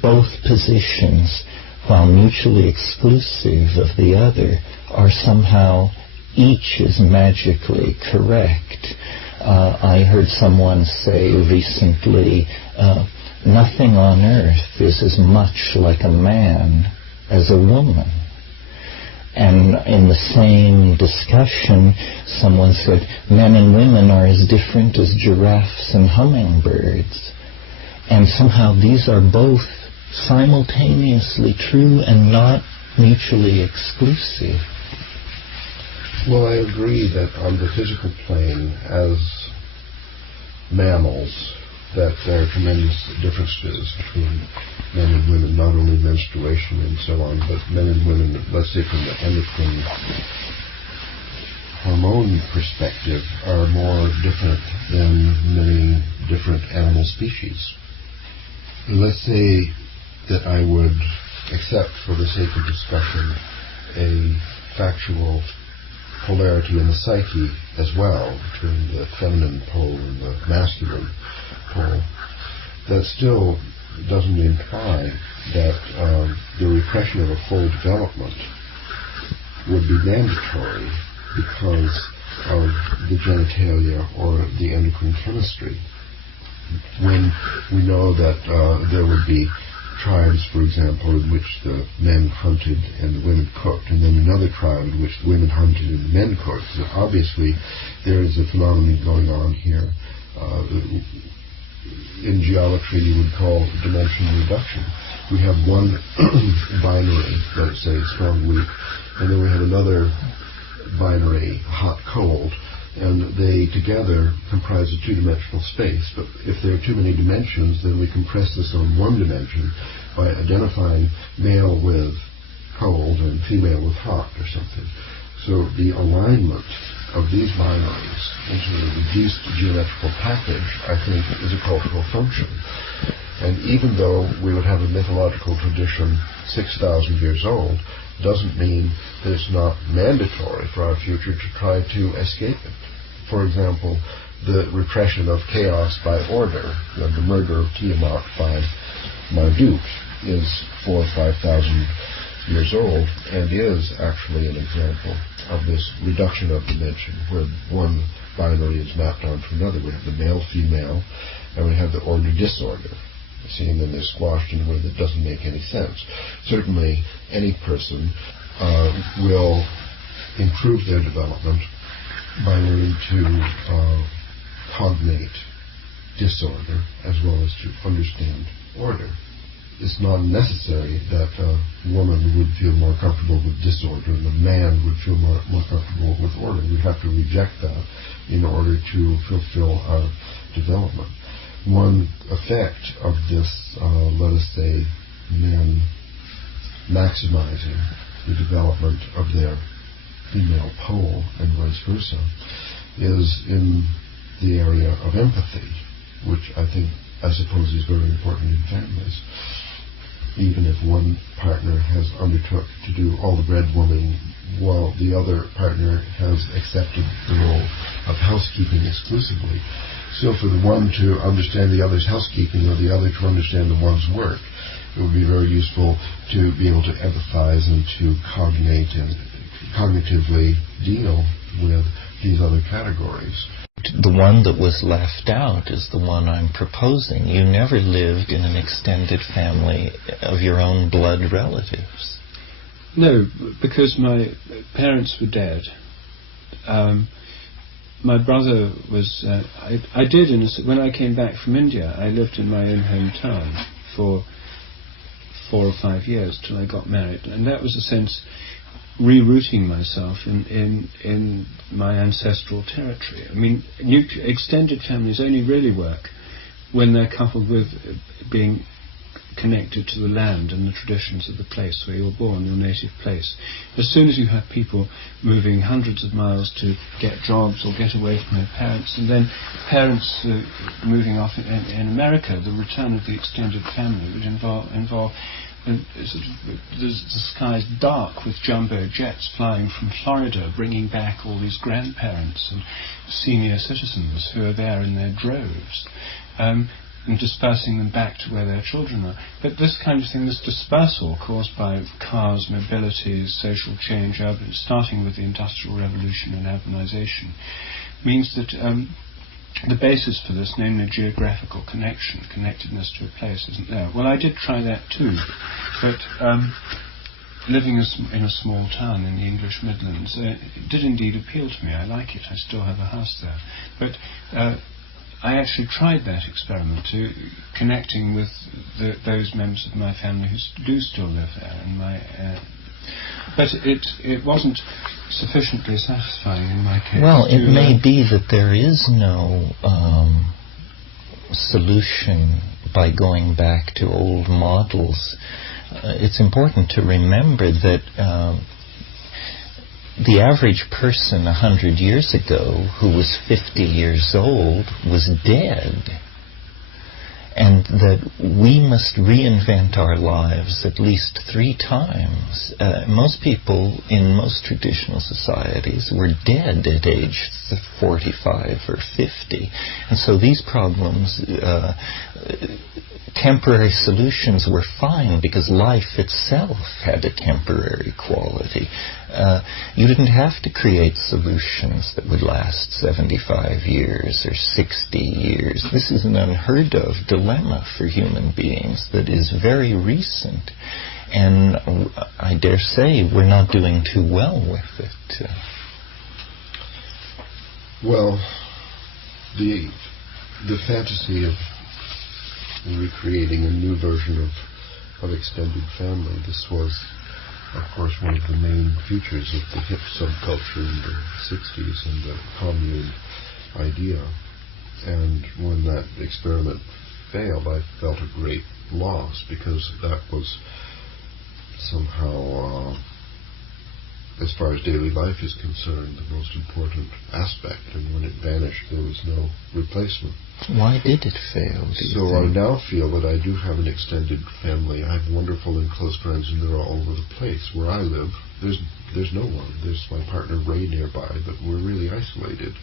both positions, while mutually exclusive of the other, are somehow each is magically correct. I heard someone say recently, nothing on earth is as much like a man as a woman. And in the same discussion, someone said, men and women are as different as giraffes and hummingbirds. And somehow these are both simultaneously true and not mutually exclusive. Well, I agree that on the physical plane, as mammals, that there are tremendous differences between men and women, not only menstruation and so on, but men and women, let's say from the endocrine hormone perspective, are more different than many different animal species. Let's say that I would accept, for the sake of discussion, a factual polarity in the psyche as well, between the feminine pole and the masculine pole. That still doesn't imply that the repression of a full development would be mandatory because of the genitalia or the endocrine chemistry. When we know that there would be tribes, for example, in which the men hunted and the women cooked, and then another tribe in which the women hunted and the men cooked. So obviously there is a phenomenon going on here. In geometry you would call dimension reduction. We have one binary, let's say strong-weak, and then we have another binary, hot-cold, and they together comprise a two-dimensional space. But if there are too many dimensions, then we compress this on one dimension by identifying male with cold and female with hot or something. So the alignment of these binaries into a reduced geometrical package, I think, is a cultural function. And even though we would have a mythological tradition 6,000 years old, doesn't mean that it's not mandatory for our future to try to escape it. For example, the repression of chaos by order, the murder of Tiamat by Marduk, is 4,000 or 5,000 years old, and is actually an example of this reduction of dimension, where one binary is mapped onto another. We have the male-female, and we have the order-disorder. And then they're squashed in a way that doesn't make any sense. Certainly, any person will improve their development by learning to cognate disorder as well as to understand order. It's not necessary that a woman would feel more comfortable with disorder and a man would feel more comfortable with order. We have to reject that in order to fulfill our development. One effect of this, let us say, men maximizing the development of their female pole and vice versa, is in the area of empathy, which I suppose is very important in families. Even if one partner has undertook to do all the breadwinning while the other partner has accepted the role of housekeeping exclusively. So for the one to understand the other's housekeeping or the other to understand the one's work, it would be very useful to be able to empathize and to cognate and cognitively deal with these other categories. The one that was left out is the one I'm proposing. You never lived in an extended family of your own blood relatives. No, because my parents were dead. my brother was. I did when I came back from India. I lived in my own hometown for 4 or 5 years till I got married, and that was a sense rerouting myself in my ancestral territory. I mean, extended families only really work when they're coupled with being connected to the land and the traditions of the place where you're born, your native place. As soon as you have people moving hundreds of miles to get jobs or get away from their parents, and then parents moving off in America, the return of the extended family would involve the skies dark with jumbo jets flying from Florida, bringing back all these grandparents and senior citizens who are there in their droves, and dispersing them back to where their children are. But this kind of thing, this dispersal caused by cars, mobility, social change, starting with the Industrial Revolution and urbanization, means that the basis for this, namely geographical connectedness to a place, isn't there. Well, I did try that too, but living in a small town in the English Midlands, it did indeed appeal to me. I like it. I still have a house there. But I actually tried that experiment, connecting with those members of my family who do still live there, and but it wasn't sufficiently satisfying in my case. Well, it may be that there is no solution by going back to old models. It's important to remember that the average person 100 years ago who was 50 years old was dead, and that we must reinvent our lives at least 3 times. Most people in most traditional societies were dead at age 45 or 50, and so these problems, temporary solutions were fine because life itself had a temporary quality. You didn't have to create solutions that would last 75 years or 60 years. This is an unheard of dilemma for human beings that is very recent, and I dare say we're not doing too well with it. Well, the fantasy of recreating a new version of extended family, this was, of course, one of the main features of the hip subculture in the 60s and the commune idea. And when that experiment failed, I felt a great loss, because that was somehow, as far as daily life is concerned, the most important aspect, and when it vanished there was no replacement. Why did it fail, do you think? I now feel that I do have an extended family. I have wonderful and close friends, and they're all over the place. Where I live, there's no one. There's my partner Ray nearby, but we're really isolated.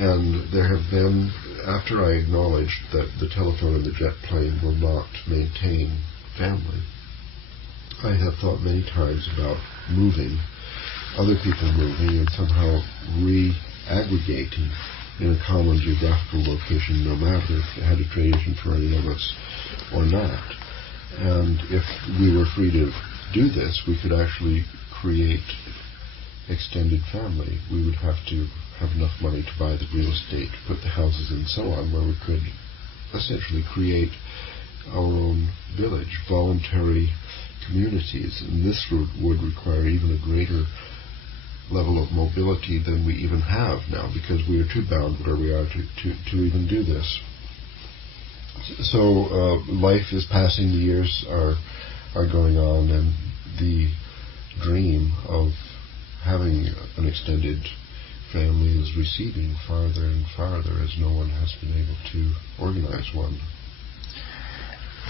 And there have been, after I acknowledged that the telephone and the jet plane will not maintain family, I have thought many times about moving, other people moving, and somehow re-aggregating in a common geographical location, no matter if it had a tradition for any of us or not. And if we were free to do this, we could actually create extended family. We would have to have enough money to buy the real estate, put the houses and so on, where we could essentially create our own village, voluntary communities. And this would require even a greater level of mobility than we even have now, because we are too bound where we are to even do this. So life is passing, the years are going on, and the dream of having an extended family is receding farther and farther as no one has been able to organize one.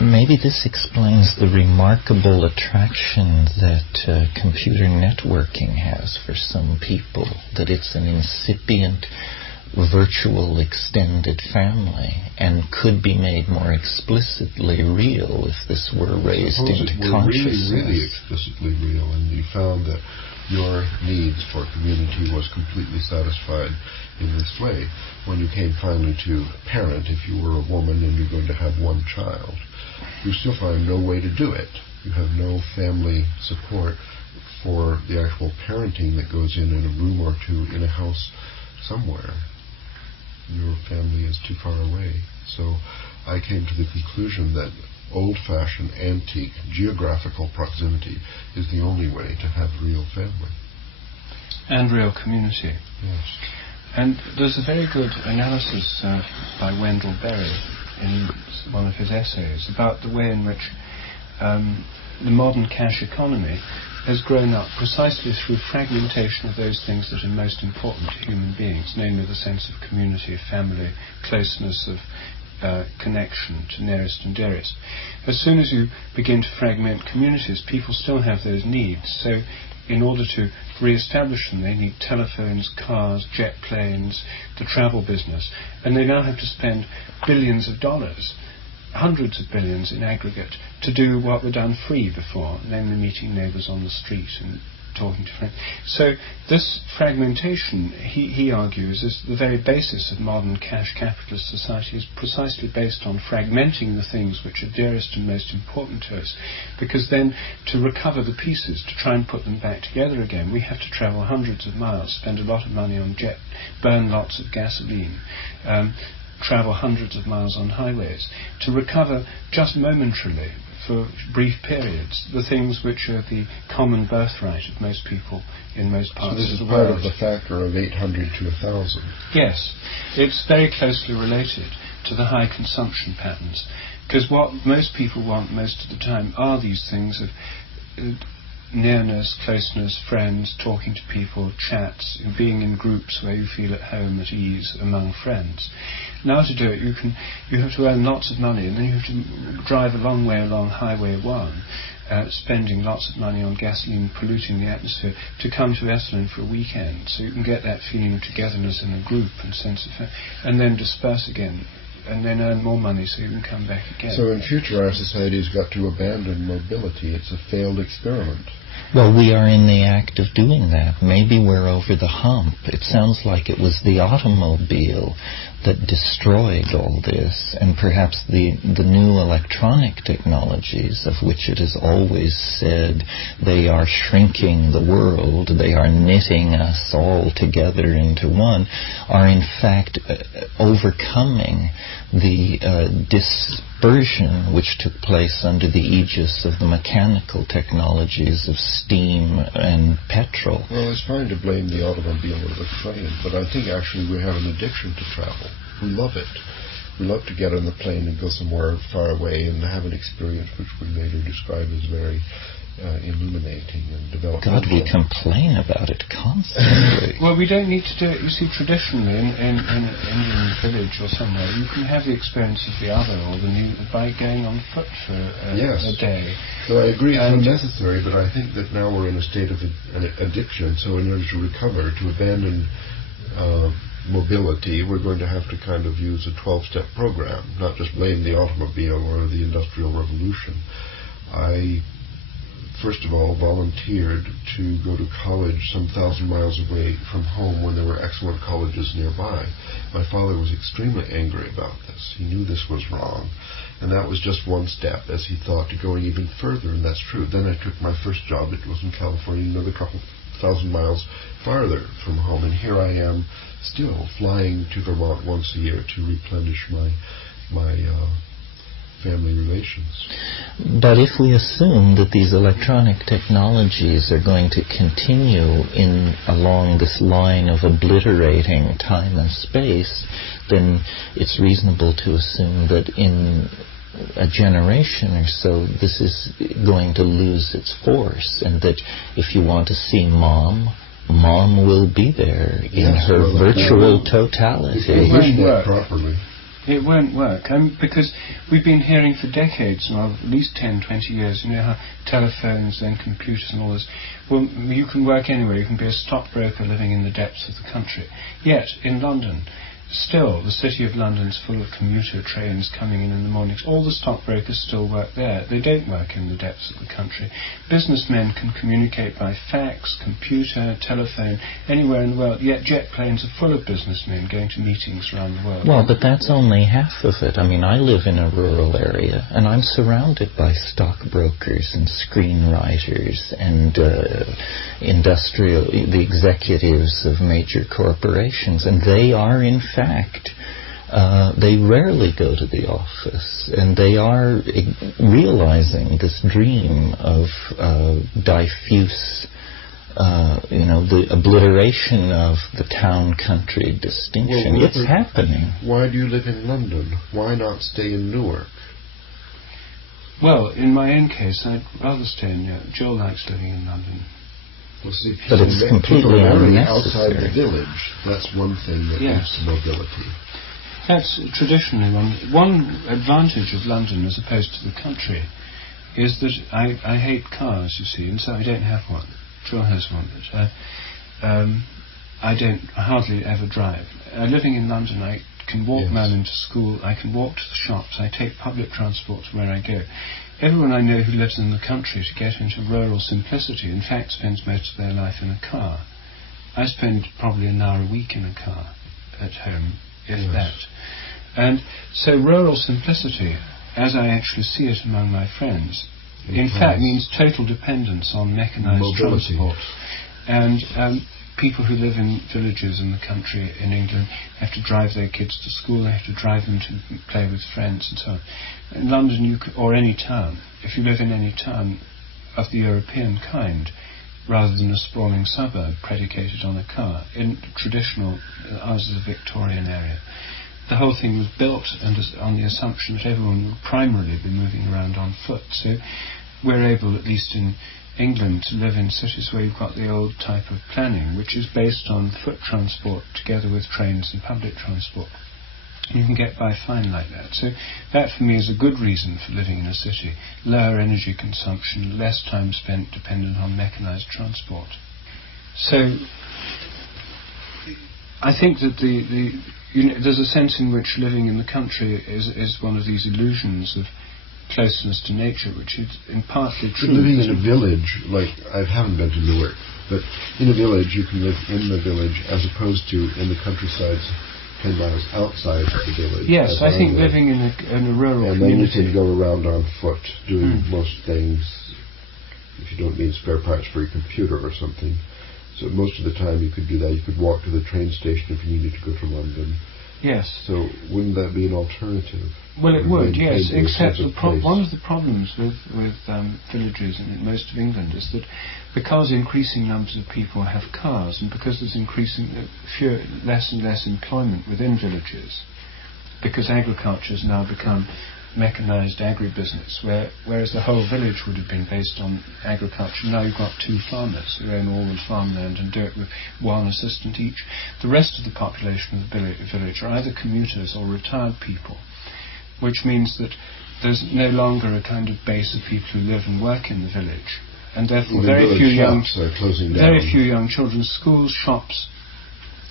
Maybe this explains the remarkable attraction that computer networking has for some people, that it's an incipient virtual extended family and could be made more explicitly real if this were raised into consciousness. Really explicitly real, and you found that your needs for community was completely satisfied in this way. When you came finally to parent, if you were a woman and you're going to have one child, you still find no way to do it. You have no family support for the actual parenting that goes in a room or two in a house somewhere. Your family is too far away. So I came to the conclusion that old-fashioned, antique, geographical proximity is the only way to have real family. And real community. Yes. And there's a very good analysis by Wendell Berry in one of his essays about the way in which the modern cash economy has grown up precisely through fragmentation of those things that are most important to human beings, namely the sense of community, family, closeness of connection to nearest and dearest. As soon as you begin to fragment communities, people still have those needs. So in order to re-establish them, they need telephones, cars, jet planes, the travel business, and they now have to spend billions of dollars, hundreds of billions in aggregate, to do what were done free before, namely meeting neighbours on the street and talking to friends. So this fragmentation, he argues, is the very basis of modern cash capitalist society, is precisely based on fragmenting the things which are dearest and most important to us, because then to recover the pieces, to try and put them back together again, we have to travel hundreds of miles, spend a lot of money on jet, burn lots of gasoline, travel hundreds of miles on highways, to recover just momentarily, for brief periods, the things which are the common birthright of most people in most parts of the world. So this is part of the factor of 800 to 1,000. Yes, it's very closely related to the high consumption patterns, because what most people want most of the time are these things of nearness, closeness, friends, talking to people, chats, being in groups where you feel at home, at ease among friends. Now to do it, you have to earn lots of money, and then you have to drive a long way along Highway 1, spending lots of money on gasoline, polluting the atmosphere, to come to Esalen for a weekend, so you can get that feeling of togetherness in a group and sense of, and then disperse again, and then earn more money so you can come back again. So in future our society has got to abandon mobility. It's a failed experiment. Well, we are in the act of doing that. Maybe we're over the hump. It sounds like it was the automobile that destroyed all this, and perhaps the new electronic technologies, of which it is always said they are shrinking the world, they are knitting us all together into one, are in fact overcoming the dispersion which took place under the aegis of the mechanical technologies of steam and petrol. Well, it's fine to blame the automobile or the train, but I think actually we have an addiction to travel. We love it. We love to get on the plane and go somewhere far away and have an experience which we later describe as very illuminating and developmental. God, we complain about it constantly. Well, we don't need to do it. You see, traditionally in an Indian village or somewhere, you can have the experience of the other or the new by going on foot for a day. So I agree it's unnecessary, but I think that now we're in a state of addiction, so in order to recover, to abandon mobility, we're going to have to kind of use a 12-step program, not just blame the automobile or the Industrial Revolution. I, first of all, volunteered to go to college some 1,000 miles away from home when there were excellent colleges nearby. My father was extremely angry about this. He knew this was wrong, and that was just one step, as he thought, to going even further, and that's true. Then I took my first job. It was in California, another couple 1,000 miles farther from home, and here I am still flying to Vermont once a year to replenish my family relations. But if we assume that these electronic technologies are going to continue along this line of obliterating time and space, then it's reasonable to assume that in a generation or so this is going to lose its force, and that if you want to see Mom will be there in her virtual totality. It won't work properly. It won't work, because we've been hearing for decades, well, at least 10, 20 years, how telephones and computers and all this, well, you can work anywhere. You can be a stockbroker living in the depths of the country. Yet, in London, still, the City of London's full of commuter trains coming in the mornings. All the stockbrokers still work there. They don't work in the depths of the country. Businessmen can communicate by fax, computer, telephone, anywhere in the world, yet jet planes are full of businessmen going to meetings around the world. Well, but that's only half of it. I mean, I live in a rural area, and I'm surrounded by stockbrokers and screenwriters and the executives of major corporations, and they are, in fact, they rarely go to the office, and they are realizing this dream of diffuse, the obliteration of the town-country distinction. Well, it's happening. Why do you live in London? Why not stay in Newark? Well, in my own case, I'd rather stay in Newark. Joel likes living in London. Well, see, But it's completely outside the unnecessary. village. That's one thing that Yes. leads to mobility. That's traditionally one advantage of London as opposed to the country is that I hate cars, you see, and so I don't have one. Joel has one, but I hardly ever drive. Living in London, I can walk Merlin to school, I can walk to the shops, I take public transport to where I go. Everyone I know who lives in the country to get into rural simplicity, in fact, spends most of their life in a car. I spend probably an hour a week in a car at home, if that. And so rural simplicity, as I actually see it among my friends, in fact means total dependence on mechanized transport. And people who live in villages in the country in England have to drive their kids to school, they have to drive them to play with friends and so on. In London, or any town, if you live in any town of the European kind, rather than a sprawling suburb predicated on a car, in traditional, ours is a Victorian area, the whole thing was built on the assumption that everyone would primarily be moving around on foot. So we're able, at least in England, to live in cities where you've got the old type of planning, which is based on foot transport together with trains and public transport. You can get by fine like that. So that for me is a good reason for living in a city. Lower energy consumption, less time spent dependent on mechanized transport. So I think that there's a sense in which living in the country is one of these illusions of closeness to nature, which is in partly true. Living in a village, like I haven't been to Newark, but in a village you can live in the village as opposed to in the countryside 10 miles outside of the village. Yes, I think living in a rural and community. then you can go around on foot doing most things, if you don't need spare parts for your computer or something. So most of the time you could do that. You could walk to the train station if you needed to go to London. Yes. So wouldn't that be an alternative? Well, it would, yes, Maintain except sense of one of the problems with villages in most of England is that because increasing numbers of people have cars, and because there's less and less employment within villages, because agriculture has now become mechanised agribusiness, whereas the whole village would have been based on agriculture. Now you've got two farmers who own all the farmland and do it with one assistant each. The rest of the population of the village are either commuters or retired people, which means that there's no longer a kind of base of people who live and work in the village, and therefore very few young children. Schools, shops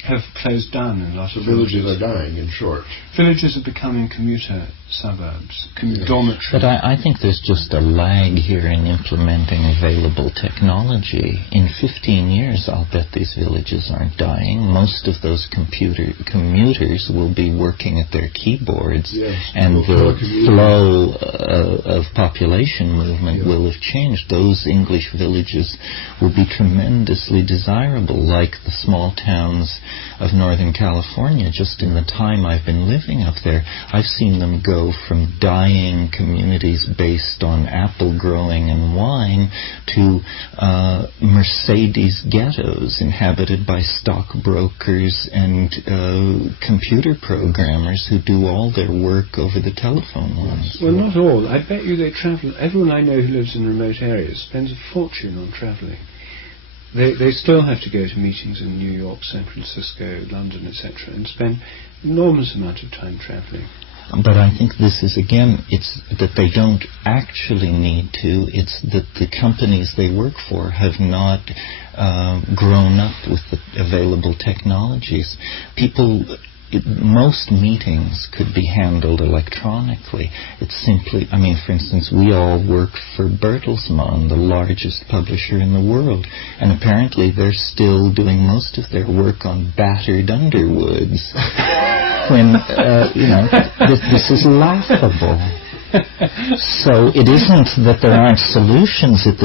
have closed down in a lot of villages are dying, in short. Villages are becoming commuter suburbs, dormitories. But I think there's just a lag here in implementing available technology. In 15 years, I'll bet these villages aren't dying. Most of those commuters will be working at their keyboards, and the flow of population movement will have changed. Those English villages will be tremendously desirable, like the small towns of Northern California. Just in the time I've been living up there, I've seen them go from dying communities based on apple growing and wine to Mercedes ghettos inhabited by stockbrokers and computer programmers who do all their work over the telephone lines. Well, not all. I bet you they travel. Everyone I know who lives in remote areas spends a fortune on travelling. They still have to go to meetings in New York, San Francisco, London, etc., and spend enormous amount of time travelling. But I think this is, again, it's that they don't actually need to. It's that the companies they work for have not grown up with the available technologies. People most meetings could be handled electronically. It's simply, for instance, we all work for Bertelsmann, the largest publisher in the world, and apparently they're still doing most of their work on battered Underwoods. When, this is laughable. So it isn't that there aren't solutions, it's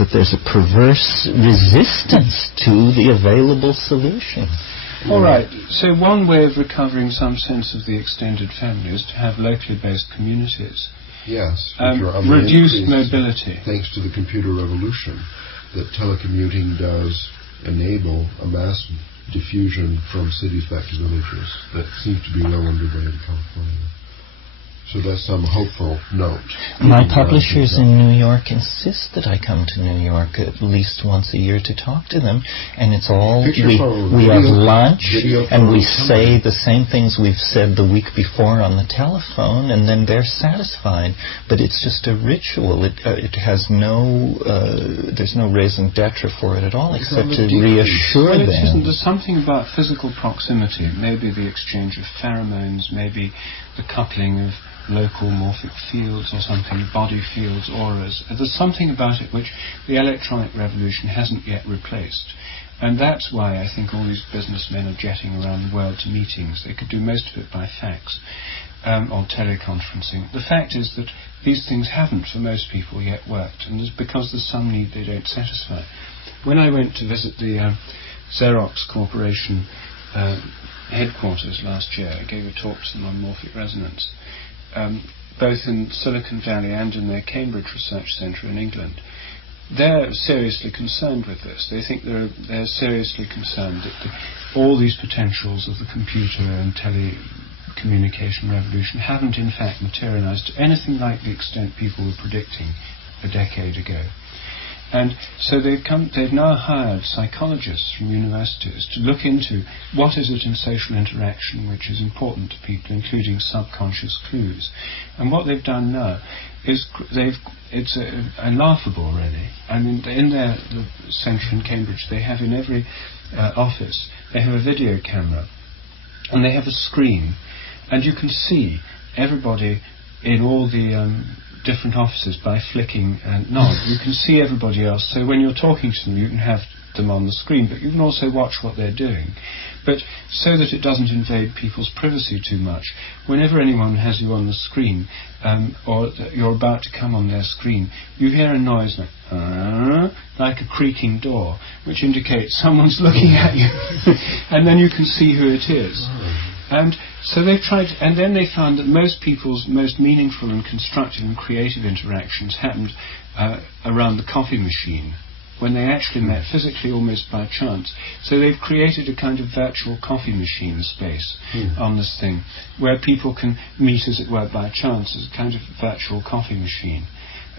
that there's a perverse resistance to the available solutions. All right, so one way of recovering some sense of the extended family is to have locally based communities. Yes. Reduced mobility. Thanks to the computer revolution, that telecommuting does enable a mass diffusion from cities back to villages that seems to be well underway in California. So that's some hopeful note. My publishers in New York insist that I come to New York at least once a year to talk to them, and it's all we have lunch and we say the same things we've said the week before on the telephone, and then they're satisfied. But it's just a ritual. It has there's no raison d'etre for it at all, except to reassure them. There's something about physical proximity, maybe the exchange of pheromones, maybe the coupling of local morphic fields or something, body fields, auras. There's something about it which the electronic revolution hasn't yet replaced. And that's why I think all these businessmen are jetting around the world to meetings. They could do most of it by fax or teleconferencing. The fact is that these things haven't, for most people, yet worked, and it's because there's some need they don't satisfy. When I went to visit the Xerox Corporation headquarters last year, I gave a talk to them on morphic resonance, both in Silicon Valley and in their Cambridge Research Centre in England. They're seriously concerned with this. They think they're seriously concerned that all these potentials of the computer and telecommunication revolution haven't in fact materialized to anything like the extent people were predicting a decade ago. And so they've now hired psychologists from universities to look into what is it in social interaction which is important to people, including subconscious clues. And what they've done now is it's laughable, really. I mean, in their centre in Cambridge, they have in every office, they have a video camera, and they have a screen, and you can see everybody in all the different offices by flicking a knob. You can see everybody else, so when you're talking to them you can have them on the screen, but you can also watch what they're doing. But so that it doesn't invade people's privacy too much, whenever anyone has you on the screen, or you're about to come on their screen, you hear a noise like a creaking door, which indicates someone's looking at you, and then you can see who it is. And so they've tried, and then they found that most people's most meaningful and constructive and creative interactions happened around the coffee machine, when they actually met physically almost by chance. So they've created a kind of virtual coffee machine space on this thing, where people can meet, as it were, by chance, as a kind of virtual coffee machine.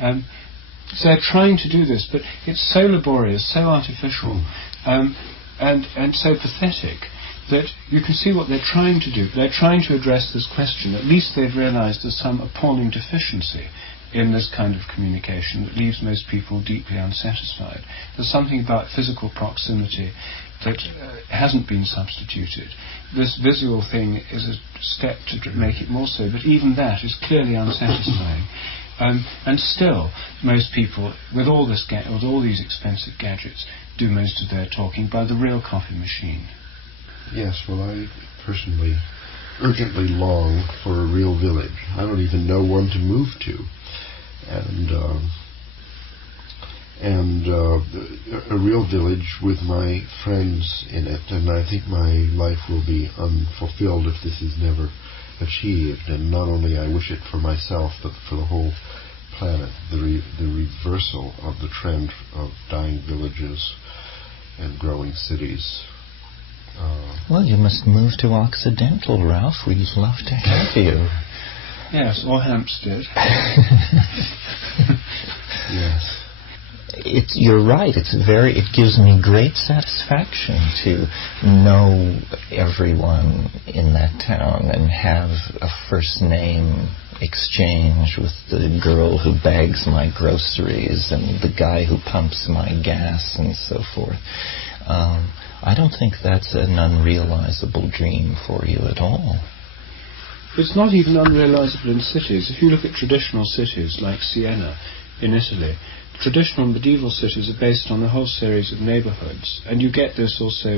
So they're trying to do this, but it's so laborious, so artificial, and so pathetic, that you can see what they're trying to do. They're trying to address this question. At least they've realized there's some appalling deficiency in this kind of communication that leaves most people deeply unsatisfied. There's something about physical proximity that hasn't been substituted. This visual thing is a step to make it more so, but even that is clearly unsatisfying. And still, most people, with all these expensive gadgets, do most of their talking by the real coffee machine. Yes, well, I personally urgently long for a real village. I don't even know one to move to. And a real village with my friends in it, and I think my life will be unfulfilled if this is never achieved. And not only I wish it for myself, but for the whole planet, the reversal of the trend of dying villages and growing cities. Well, you must move to Occidental, Ralph. We'd love to have you. Yes, or Hampstead. Yes. You're right. It gives me great satisfaction to know everyone in that town and have a first name exchange with the girl who bags my groceries and the guy who pumps my gas and so forth. I don't think that's an unrealizable dream for you at all. It's not even unrealizable in cities. If you look at traditional cities like Siena in Italy, traditional medieval cities are based on a whole series of neighborhoods, and you get this also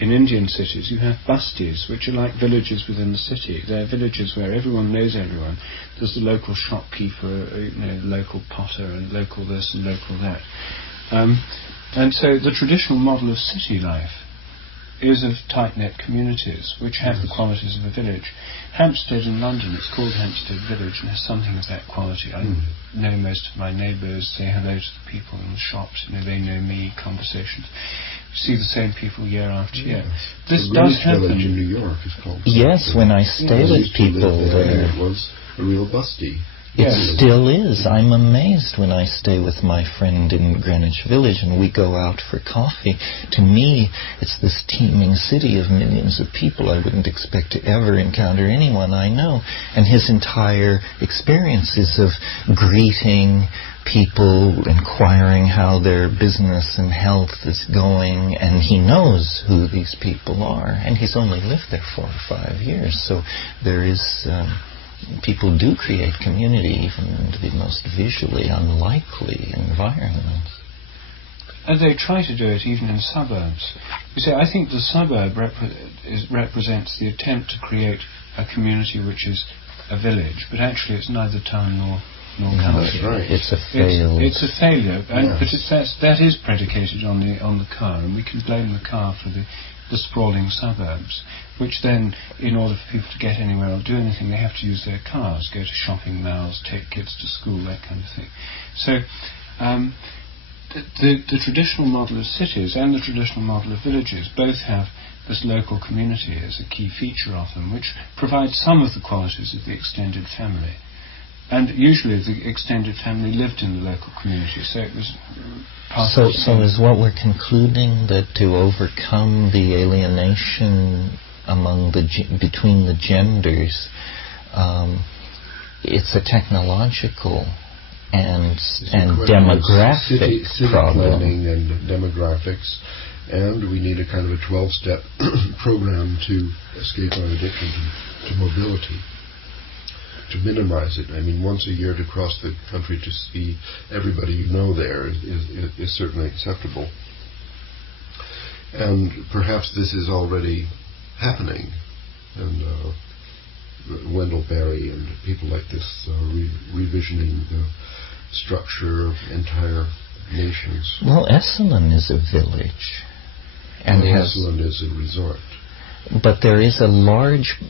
in Indian cities. You have bastis, which are like villages within the city. They're villages where everyone knows everyone. There's the local shopkeeper, the local potter, and local this and local that. And so the traditional model of city life is of tight-knit communities which have the qualities of a village. Hampstead in London, it's called Hampstead Village, and has something of that quality. I know most of my neighbours, say hello to the people in the shops, they know me, conversations. You see the same people year after year. This does happen. Village in New York is called. Yes, when I stay with people there, it was a real busty. It still is. I'm amazed when I stay with my friend in Greenwich Village and we go out for coffee. To me, it's this teeming city of millions of people. I wouldn't expect to ever encounter anyone I know. And his entire experience is of greeting people, inquiring how their business and health is going, and he knows who these people are. And he's only lived there 4 or 5 years. So there is... people do create community even in the most visually unlikely environments. And they try to do it even in suburbs. You see, I think the suburb represents the attempt to create a community which is a village, but actually it's neither town nor country. That's right. It's a failure. It's a failure, but that is predicated on the car, and we can blame the car for the sprawling suburbs, which then, in order for people to get anywhere or do anything, they have to use their cars, go to shopping malls, take kids to school, that kind of thing. So the traditional model of cities and the traditional model of villages both have this local community as a key feature of them, which provides some of the qualities of the extended family. And usually the extended family lived in the local community, so it was part of the So is what we're concluding that to overcome the alienation between the genders, it's a technological and demographic city problem. Planning and demographics, and we need a kind of a 12-step program to escape our addiction to mobility, to minimize it. I mean, once a year to cross the country to see everybody you know there is certainly acceptable. And perhaps this is already happening. And Wendell Berry and people like this revisioning the structure of entire nations. Well, Esalen is a village. And Esalen is a resort. But there is a large,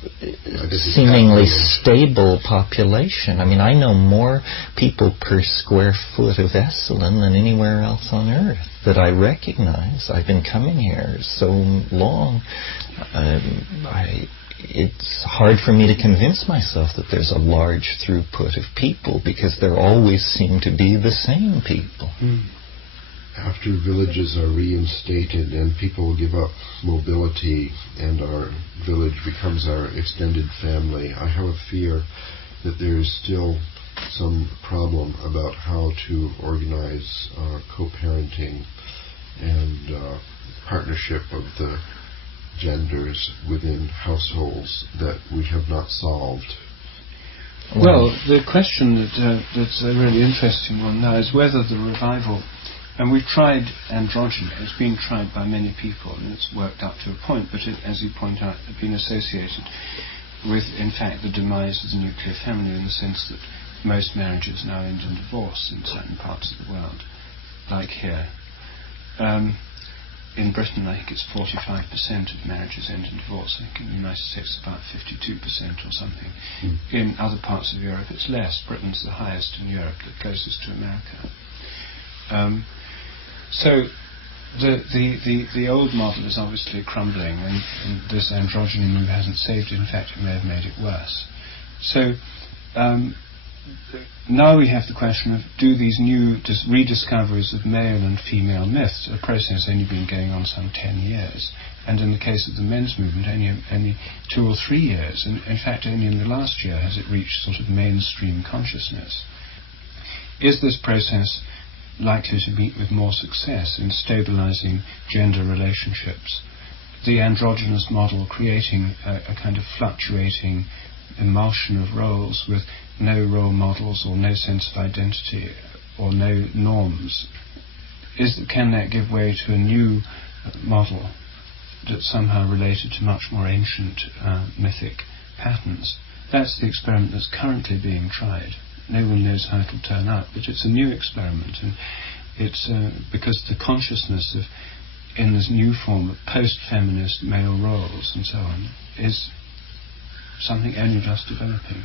seemingly stable population. I mean, I know more people per square foot of Esalen than anywhere else on Earth that I recognize. I've been coming here so long. It's hard for me to convince myself that there's a large throughput of people, because there always seem to be the same people. After villages are reinstated and people give up mobility and our village becomes our extended family, I have a fear that there is still some problem about how to organize co-parenting and partnership of the genders within households that we have not solved. Well, the question that's a really interesting one now is whether the revival, and we've tried androgyny, it's been tried by many people and it's worked up to a point, but it, as you point out, has been associated with, in fact, the demise of the nuclear family, in the sense that most marriages now end in divorce in certain parts of the world, like here. In Britain, I think it's 45% of marriages end in divorce. I think in the United States it's about 52% or something. In other parts of Europe it's less. Britain's the highest in Europe, the closest to America. So the old model is obviously crumbling, and this androgyny move hasn't saved it. In fact, it may have made it worse. So now we have the question of, do these new rediscoveries of male and female myths, a process only been going on some 10 years, and in the case of the men's movement only 2 or 3 years, and in fact only in the last year has it reached sort of mainstream consciousness. Is this process likely to meet with more success in stabilizing gender relationships. The androgynous model creating a kind of fluctuating emulsion of roles with no role models or no sense of identity or no norms. Can that give way to a new model that's somehow related to much more ancient mythic patterns? That's the experiment that's currently being tried. No one knows how it'll turn out, but it's a new experiment, and it's because the consciousness of, in this new form of post-feminist male roles and so on, is something only just developing.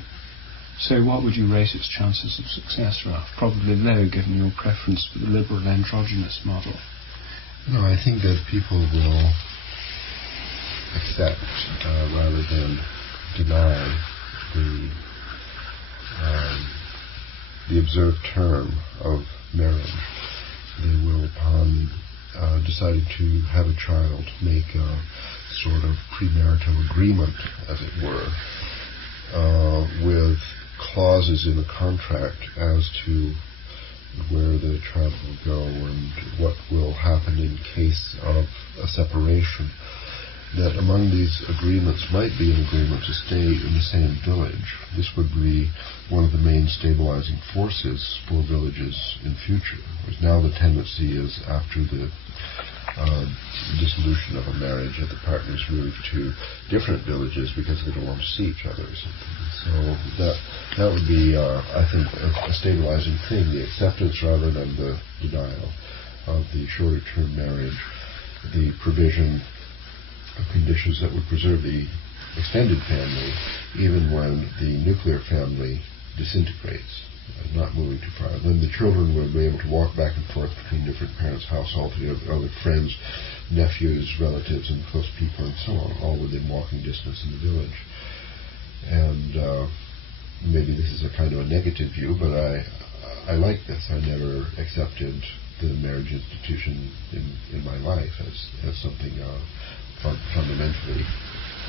So what would you rate its chances of success, Ralph? Probably low, given your preference for the liberal androgynous model. No, I think that people will accept rather than deny the observed term of marriage. They will, upon deciding to have a child, make a sort of premarital agreement, as it were, with clauses in the contract as to where the child will go and what will happen in case of a separation. That among these agreements might be an agreement to stay in the same village. This would be one of the main stabilizing forces for villages in future. Whereas now the tendency is, after the dissolution of a marriage, that the partners move to different villages because they don't want to see each other or something. So that would be, I think, a stabilizing thing, the acceptance rather than the denial of the shorter-term marriage, the provision of conditions that would preserve the extended family even when the nuclear family disintegrates, not moving too far. Then the children will be able to walk back and forth between different parents' households, other friends, nephews, relatives, and close people, and so on, all within walking distance in the village. And maybe this is a kind of a negative view, but I like this. I never accepted the marriage institution in my life as something fundamentally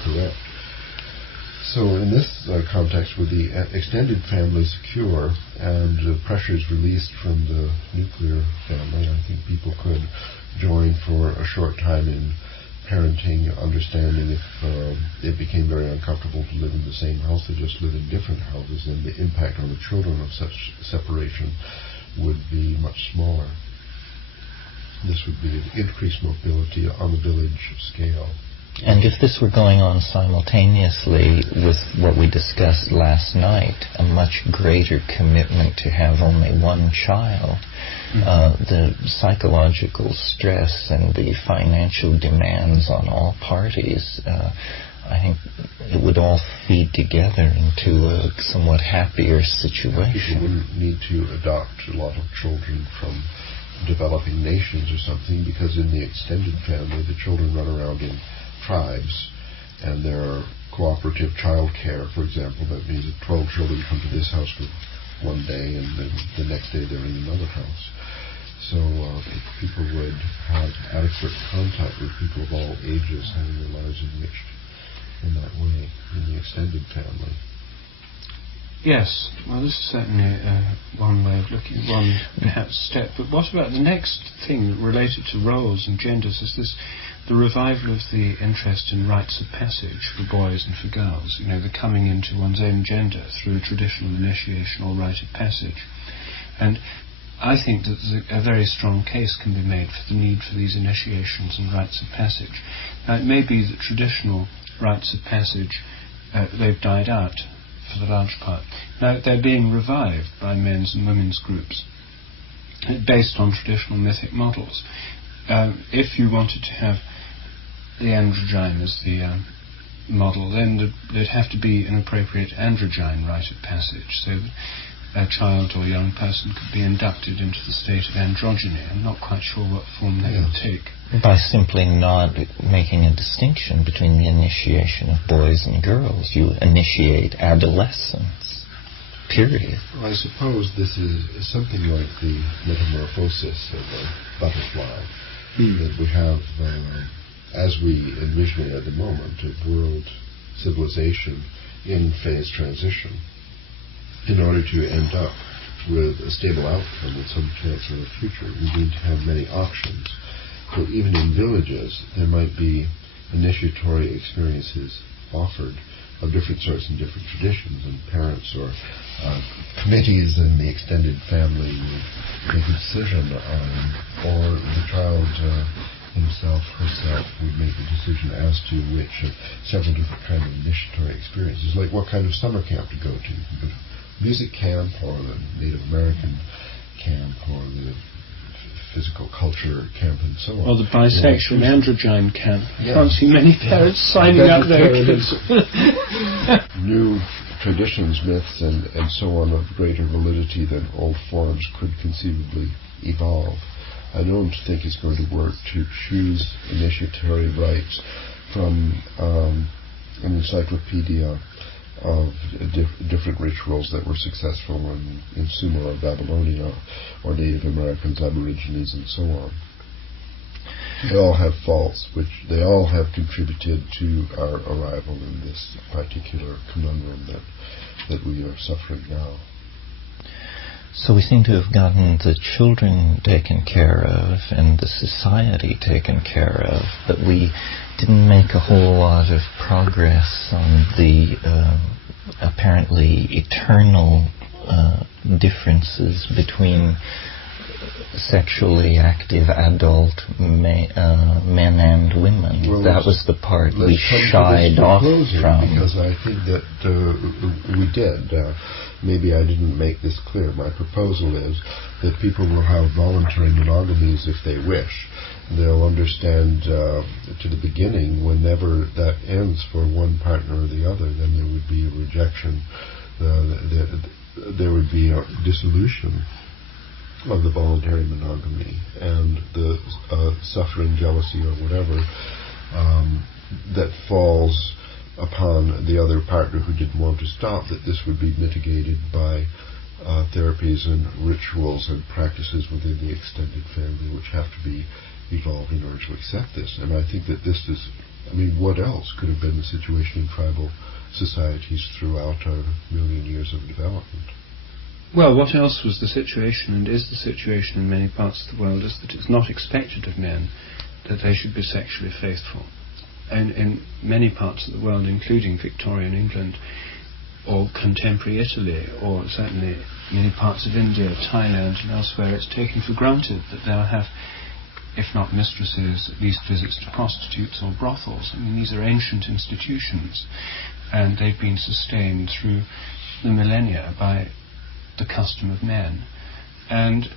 correct. So in this context, with the extended family secure and pressures released from the nuclear family, I think people could join for a short time in parenting, understanding if it became very uncomfortable to live in the same house, they just live in different houses, and the impact on the children of such separation would be much smaller. This would be increased mobility on the village scale. And if this were going on simultaneously with what we discussed last night, a much greater commitment to have only one child, the psychological stress and the financial demands on all parties, I think it would all feed together into a somewhat happier situation. People wouldn't need to adopt a lot of children from developing nations or something, because in the extended family the children run around in tribes, and there are cooperative child care, for example. That means that 12 children come to this house for one day, and then the next day they're in another house. So people would have adequate contact with people of all ages, having their lives enriched in that way in the extended family. Yes, well, this is certainly one way of looking, one perhaps step. But what about the next thing related to roles and genders? Is this the revival of the interest in rites of passage for boys and for girls? You know, the coming into one's own gender through a traditional initiation or rite of passage. And I think that a very strong case can be made for the need for these initiations and rites of passage. Now, it may be that traditional rites of passage, they've died out for the large part. Now, they're being revived by men's and women's groups based on traditional mythic models. If you wanted to have the androgyne as the model, then there'd have to be an appropriate androgyne rite of passage, so that a child or young person could be inducted into the state of androgyny. I'm not quite sure what form that would take. By simply not making a distinction between the initiation of boys and girls, you initiate adolescence, period. Well, I suppose this is something like the metamorphosis of a butterfly, that we have, as we envision it at the moment, a world civilization in phase transition, in order to end up with a stable outcome with some chance of a future, we need to have many options. So even in villages, there might be initiatory experiences offered of different sorts and different traditions, and parents or committees in the extended family would make a decision on, or the child himself, herself would make a decision as to which of several different kind of initiatory experiences, like what kind of summer camp to go to. You can go to music camp, or the Native American camp, or the physical culture camp, and so on. Or the bisexual androgyne camp. Yeah. I can't see many parents signing up their kids. New traditions, myths, and so on of greater validity than old forms could conceivably evolve. I don't think it's going to work to choose initiatory rites from an encyclopedia of different rituals that were successful in Sumer or Babylonia, or Native Americans, Aborigines, and so on. They all have faults, which they all have contributed to our arrival in this particular conundrum that we are suffering now. So we seem to have gotten the children taken care of and the society taken care of, but we didn't make a whole lot of progress on the apparently eternal differences between sexually active adult men and women. Well, that was the part we shied off from. Because I think that we did. Maybe I didn't make this clear. My proposal is that people will have voluntary monogamies if they wish. They'll understand to the beginning, whenever that ends for one partner or the other, then there would be a rejection. There would be a dissolution of the voluntary monogamy, and the suffering, jealousy, or whatever that falls upon the other partner who didn't want to stop, that this would be mitigated by therapies and rituals and practices within the extended family, which have to be evolved in order to accept this. And I think that this is, what else could have been the situation in tribal societies throughout our million years of development? Well, what else was the situation, and is the situation in many parts of the world, is that it's not expected of men that they should be sexually faithful. And in many parts of the world, including Victorian England, or contemporary Italy, or certainly many parts of India, Thailand, and elsewhere, it's taken for granted that they'll have, if not mistresses, at least visits to prostitutes or brothels. These are ancient institutions, and they've been sustained through the millennia by the custom of men. And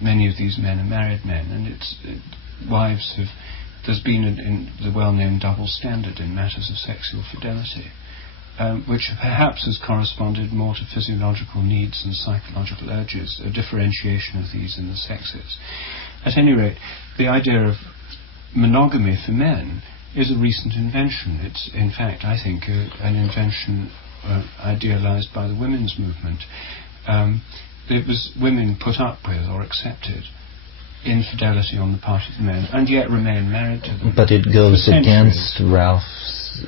many of these men are married men, and wives have... There's been in the well-known double standard in matters of sexual fidelity, which perhaps has corresponded more to physiological needs and psychological urges, a differentiation of these in the sexes. At any rate, the idea of monogamy for men is a recent invention. It's, in fact, I think, an invention idealized by the women's movement. It was women put up with or accepted infidelity on the part of the men, and yet remain married to them. But it goes against Ralph's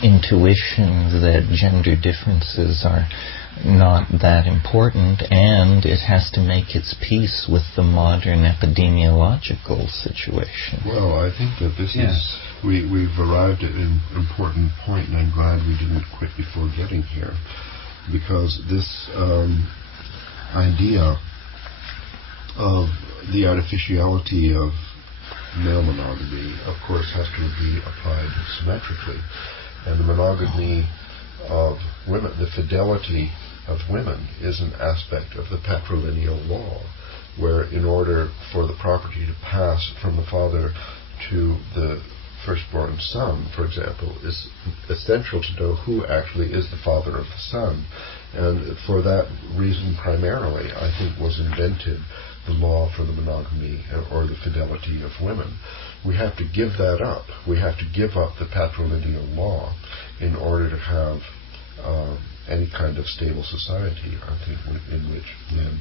intuition that gender differences are not that important, and it has to make its peace with the modern epidemiological situation. Well, I think that this is... We've arrived at an important point, and I'm glad we didn't quit before getting here, because this idea of the artificiality of male monogamy, of course, has to be applied symmetrically. And the monogamy of women, the fidelity of women, is an aspect of the patrilineal law, where in order for the property to pass from the father to the firstborn son, for example, is essential to know who actually is the father of the son. And for that reason primarily, I think, was invented the law for the monogamy or the fidelity of women. We have to give that up. We have to give up the patrilineal law in order to have any kind of stable society, I think, in which men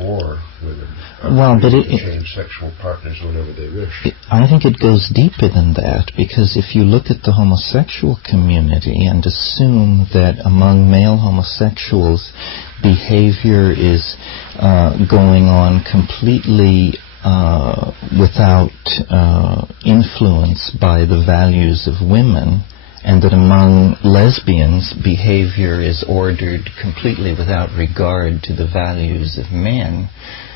or women Well, but can change sexual partners whenever they wish. I think it goes deeper than that, because if you look at the homosexual community and assume that among male homosexuals behavior is going on completely without influence by the values of women, and that among lesbians behavior is ordered completely without regard to the values of men,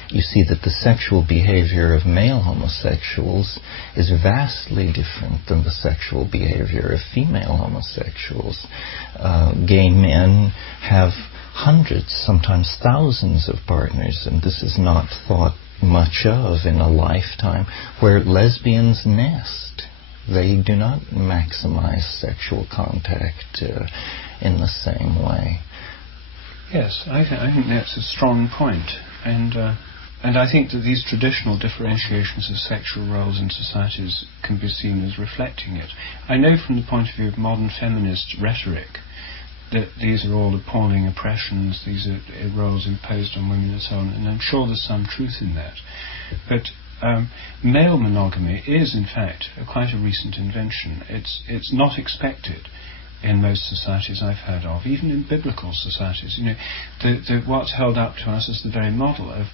you see that the sexual behavior of male homosexuals is vastly different than the sexual behavior of female homosexuals. Gay men have hundreds, sometimes thousands of partners, and this is not thought much of in a lifetime, where lesbians nest. They do not maximize sexual contact in the same way. Yes, I think that's a strong point, and I think that these traditional differentiations of sexual roles in societies can be seen as reflecting it. I know from the point of view of modern feminist rhetoric that these are all appalling oppressions, these are roles imposed on women and so on, and I'm sure there's some truth in that. But male monogamy is, in fact, quite a recent invention. It's not expected in most societies I've heard of, even in biblical societies. You know, what's held up to us as the very model of,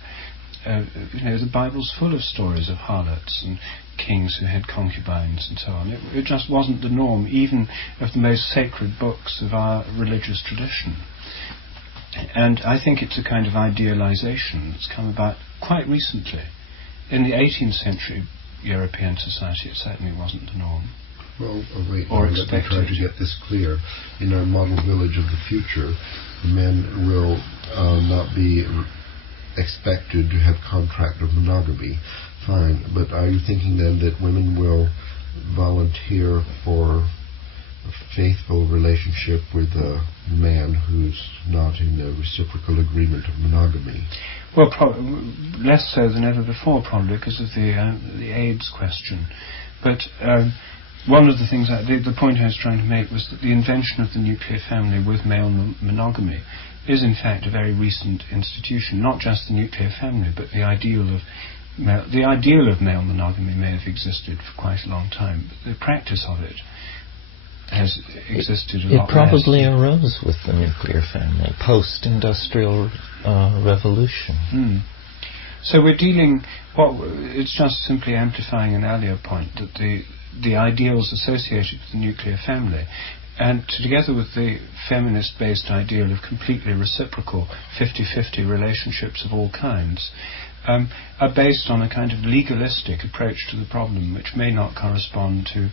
the Bible's full of stories of harlots and kings who had concubines and so on. It just wasn't the norm, even of the most sacred books of our religious tradition. And I think it's a kind of idealization that's come about quite recently. In the 18th century European society, it certainly wasn't the norm. Well, wait, or let me expected. try to get this clear. In our model village of the future, men will not be expected to have contract of monogamy. Fine, but are you thinking then that women will volunteer for a faithful relationship with a man who's not in a reciprocal agreement of monogamy? Well, less so than ever before, probably, because of the AIDS question. But one of the things, the point I was trying to make was that the invention of the nuclear family with male monogamy is, in fact, a very recent institution. Not just the nuclear family, but the ideal of male monogamy may have existed for quite a long time, but the practice of it has existed a lot less. It probably arose with the nuclear family, post-industrial revolution. So we're it's just simply amplifying an earlier point, that the ideals associated with the nuclear family, and together with the feminist-based ideal of completely reciprocal 50-50 relationships of all kinds, are based on a kind of legalistic approach to the problem, which may not correspond to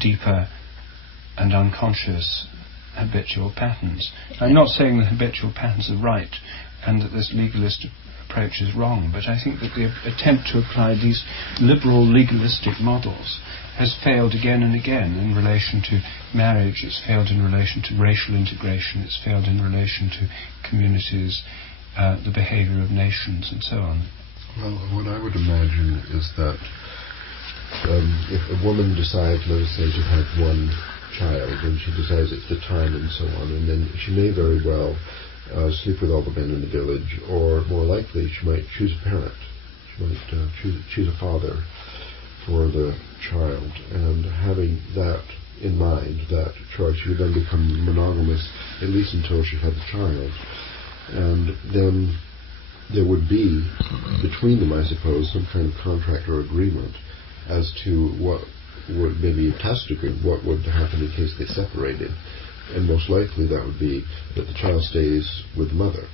deeper and unconscious habitual patterns. I'm not saying that habitual patterns are right and that this legalist approach is wrong, but I think that the attempt to apply these liberal legalistic models has failed again and again in relation to marriage, it's failed in relation to racial integration, it's failed in relation to communities, the behavior of nations and so on. Well, what I would imagine is that if a woman decides, let us say, to have one child, and she decides it's the time and so on, and then she may very well sleep with all the men in the village, or more likely she might choose a parent. She might choose a father for the child, and having that in mind, that choice, she would then become monogamous, at least until she had the child. And then there would be, between them, I suppose, some kind of contract or agreement as to what would, maybe a tacit agreement, what would happen in case they separated. And most likely that would be that the child stays with the mother.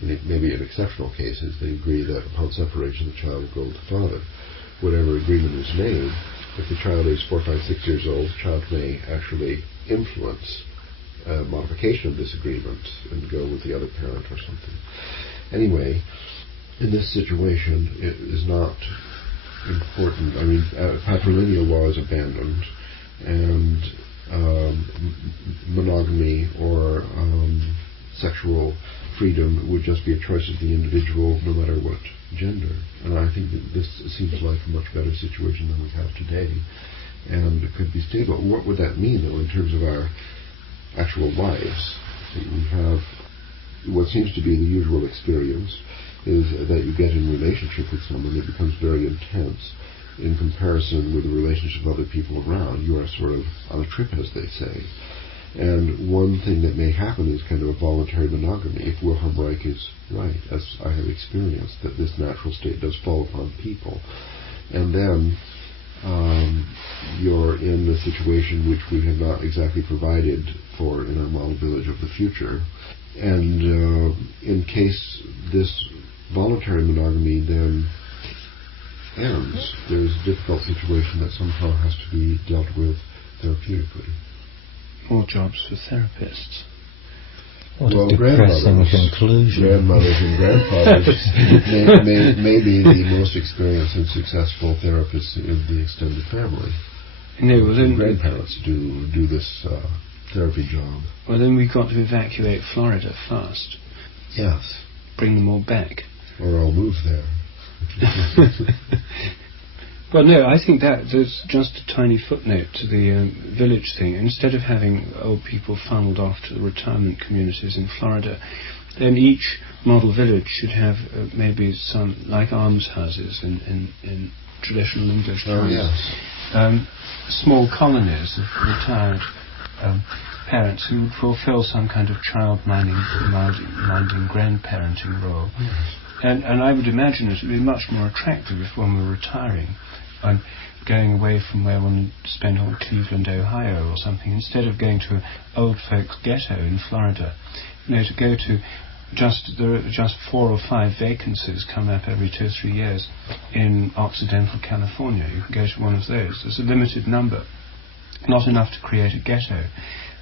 And maybe in exceptional cases they agree that upon separation the child will go with the father. Whatever agreement is made, if the child is 4, 5, 6 years old, the child may actually influence modification of this agreement and go with the other parent or something. Anyway, in this situation it is not important. I mean, patrilineal law is abandoned, and monogamy or sexual freedom would just be a choice of the individual, no matter what gender. And I think that this seems like a much better situation than we have today, and it could be stable. What would that mean, though, in terms of our actual lives? We have what seems to be the usual experience is that you get in relationship with someone, it becomes very intense in comparison with the relationship of other people around. You are sort of on a trip, as they say. And one thing that may happen is kind of a voluntary monogamy, if Wilhelm Reich is right, as I have experienced, that this natural state does fall upon people. And then you're in the situation which we have not exactly provided for in our model village of the future. And in case this voluntary monogamy then ends, there's a difficult situation that somehow has to be dealt with therapeutically. More jobs for therapists. What a depressing conclusion. Grandmothers and grandfathers may be the most experienced and successful therapists in the extended family. No, well then grandparents do this therapy job. Well, then we've got to evacuate Florida fast. Yes. Bring them all back. Or I'll move there. Well, no, I think that there's just a tiny footnote to the village thing. Instead of having old people funneled off to the retirement communities in Florida, then each model village should have maybe some, like almshouses in traditional English times. Oh, yes. Small colonies of retired parents who would fulfill some kind of child-minding grandparenting role. Yes. And I would imagine it would be much more attractive if one were retiring and going away from where one spent on Cleveland, Ohio or something, instead of going to an old folks ghetto in Florida, to go to there are just 4 or 5 vacancies come up every 2 or 3 years in Occidental California. You can go to one of those. There's a limited number, not enough to create a ghetto,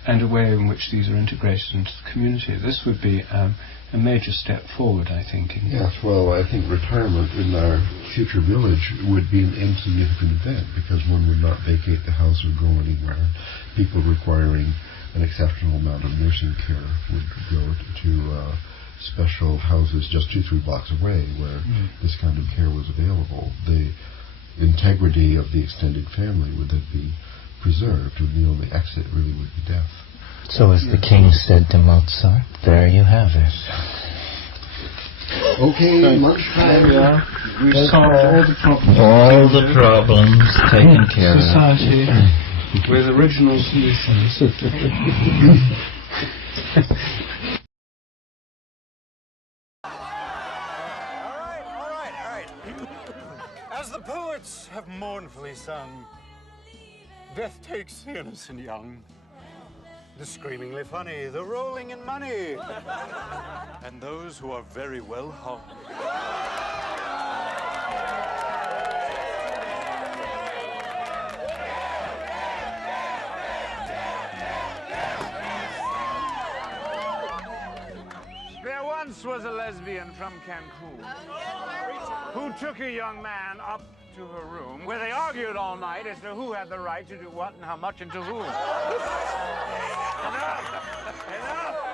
and a way in which these are integrated into the community. This would be a major step forward, I think. Yes, well, I think retirement in our future village would be an insignificant event, because one would not vacate the house or go anywhere. People requiring an exceptional amount of nursing care would go to special houses just 2-3 blocks away where this kind of care was available. The integrity of the extended family would then be preserved, and the only exit really would be death. So as the king said to Mozart, there you have it. Okay, lunchtime. There we are. We've solved all the problems. All the problems taken care of. Society with original solutions. All right. As the poets have mournfully sung, death takes the innocent young, the screamingly funny, the rolling in money, and those who are very well hung. There once was a lesbian from Cancun who took a young man up to her room, where they argued all night as to who had the right to do what and how much and to whom. Enough!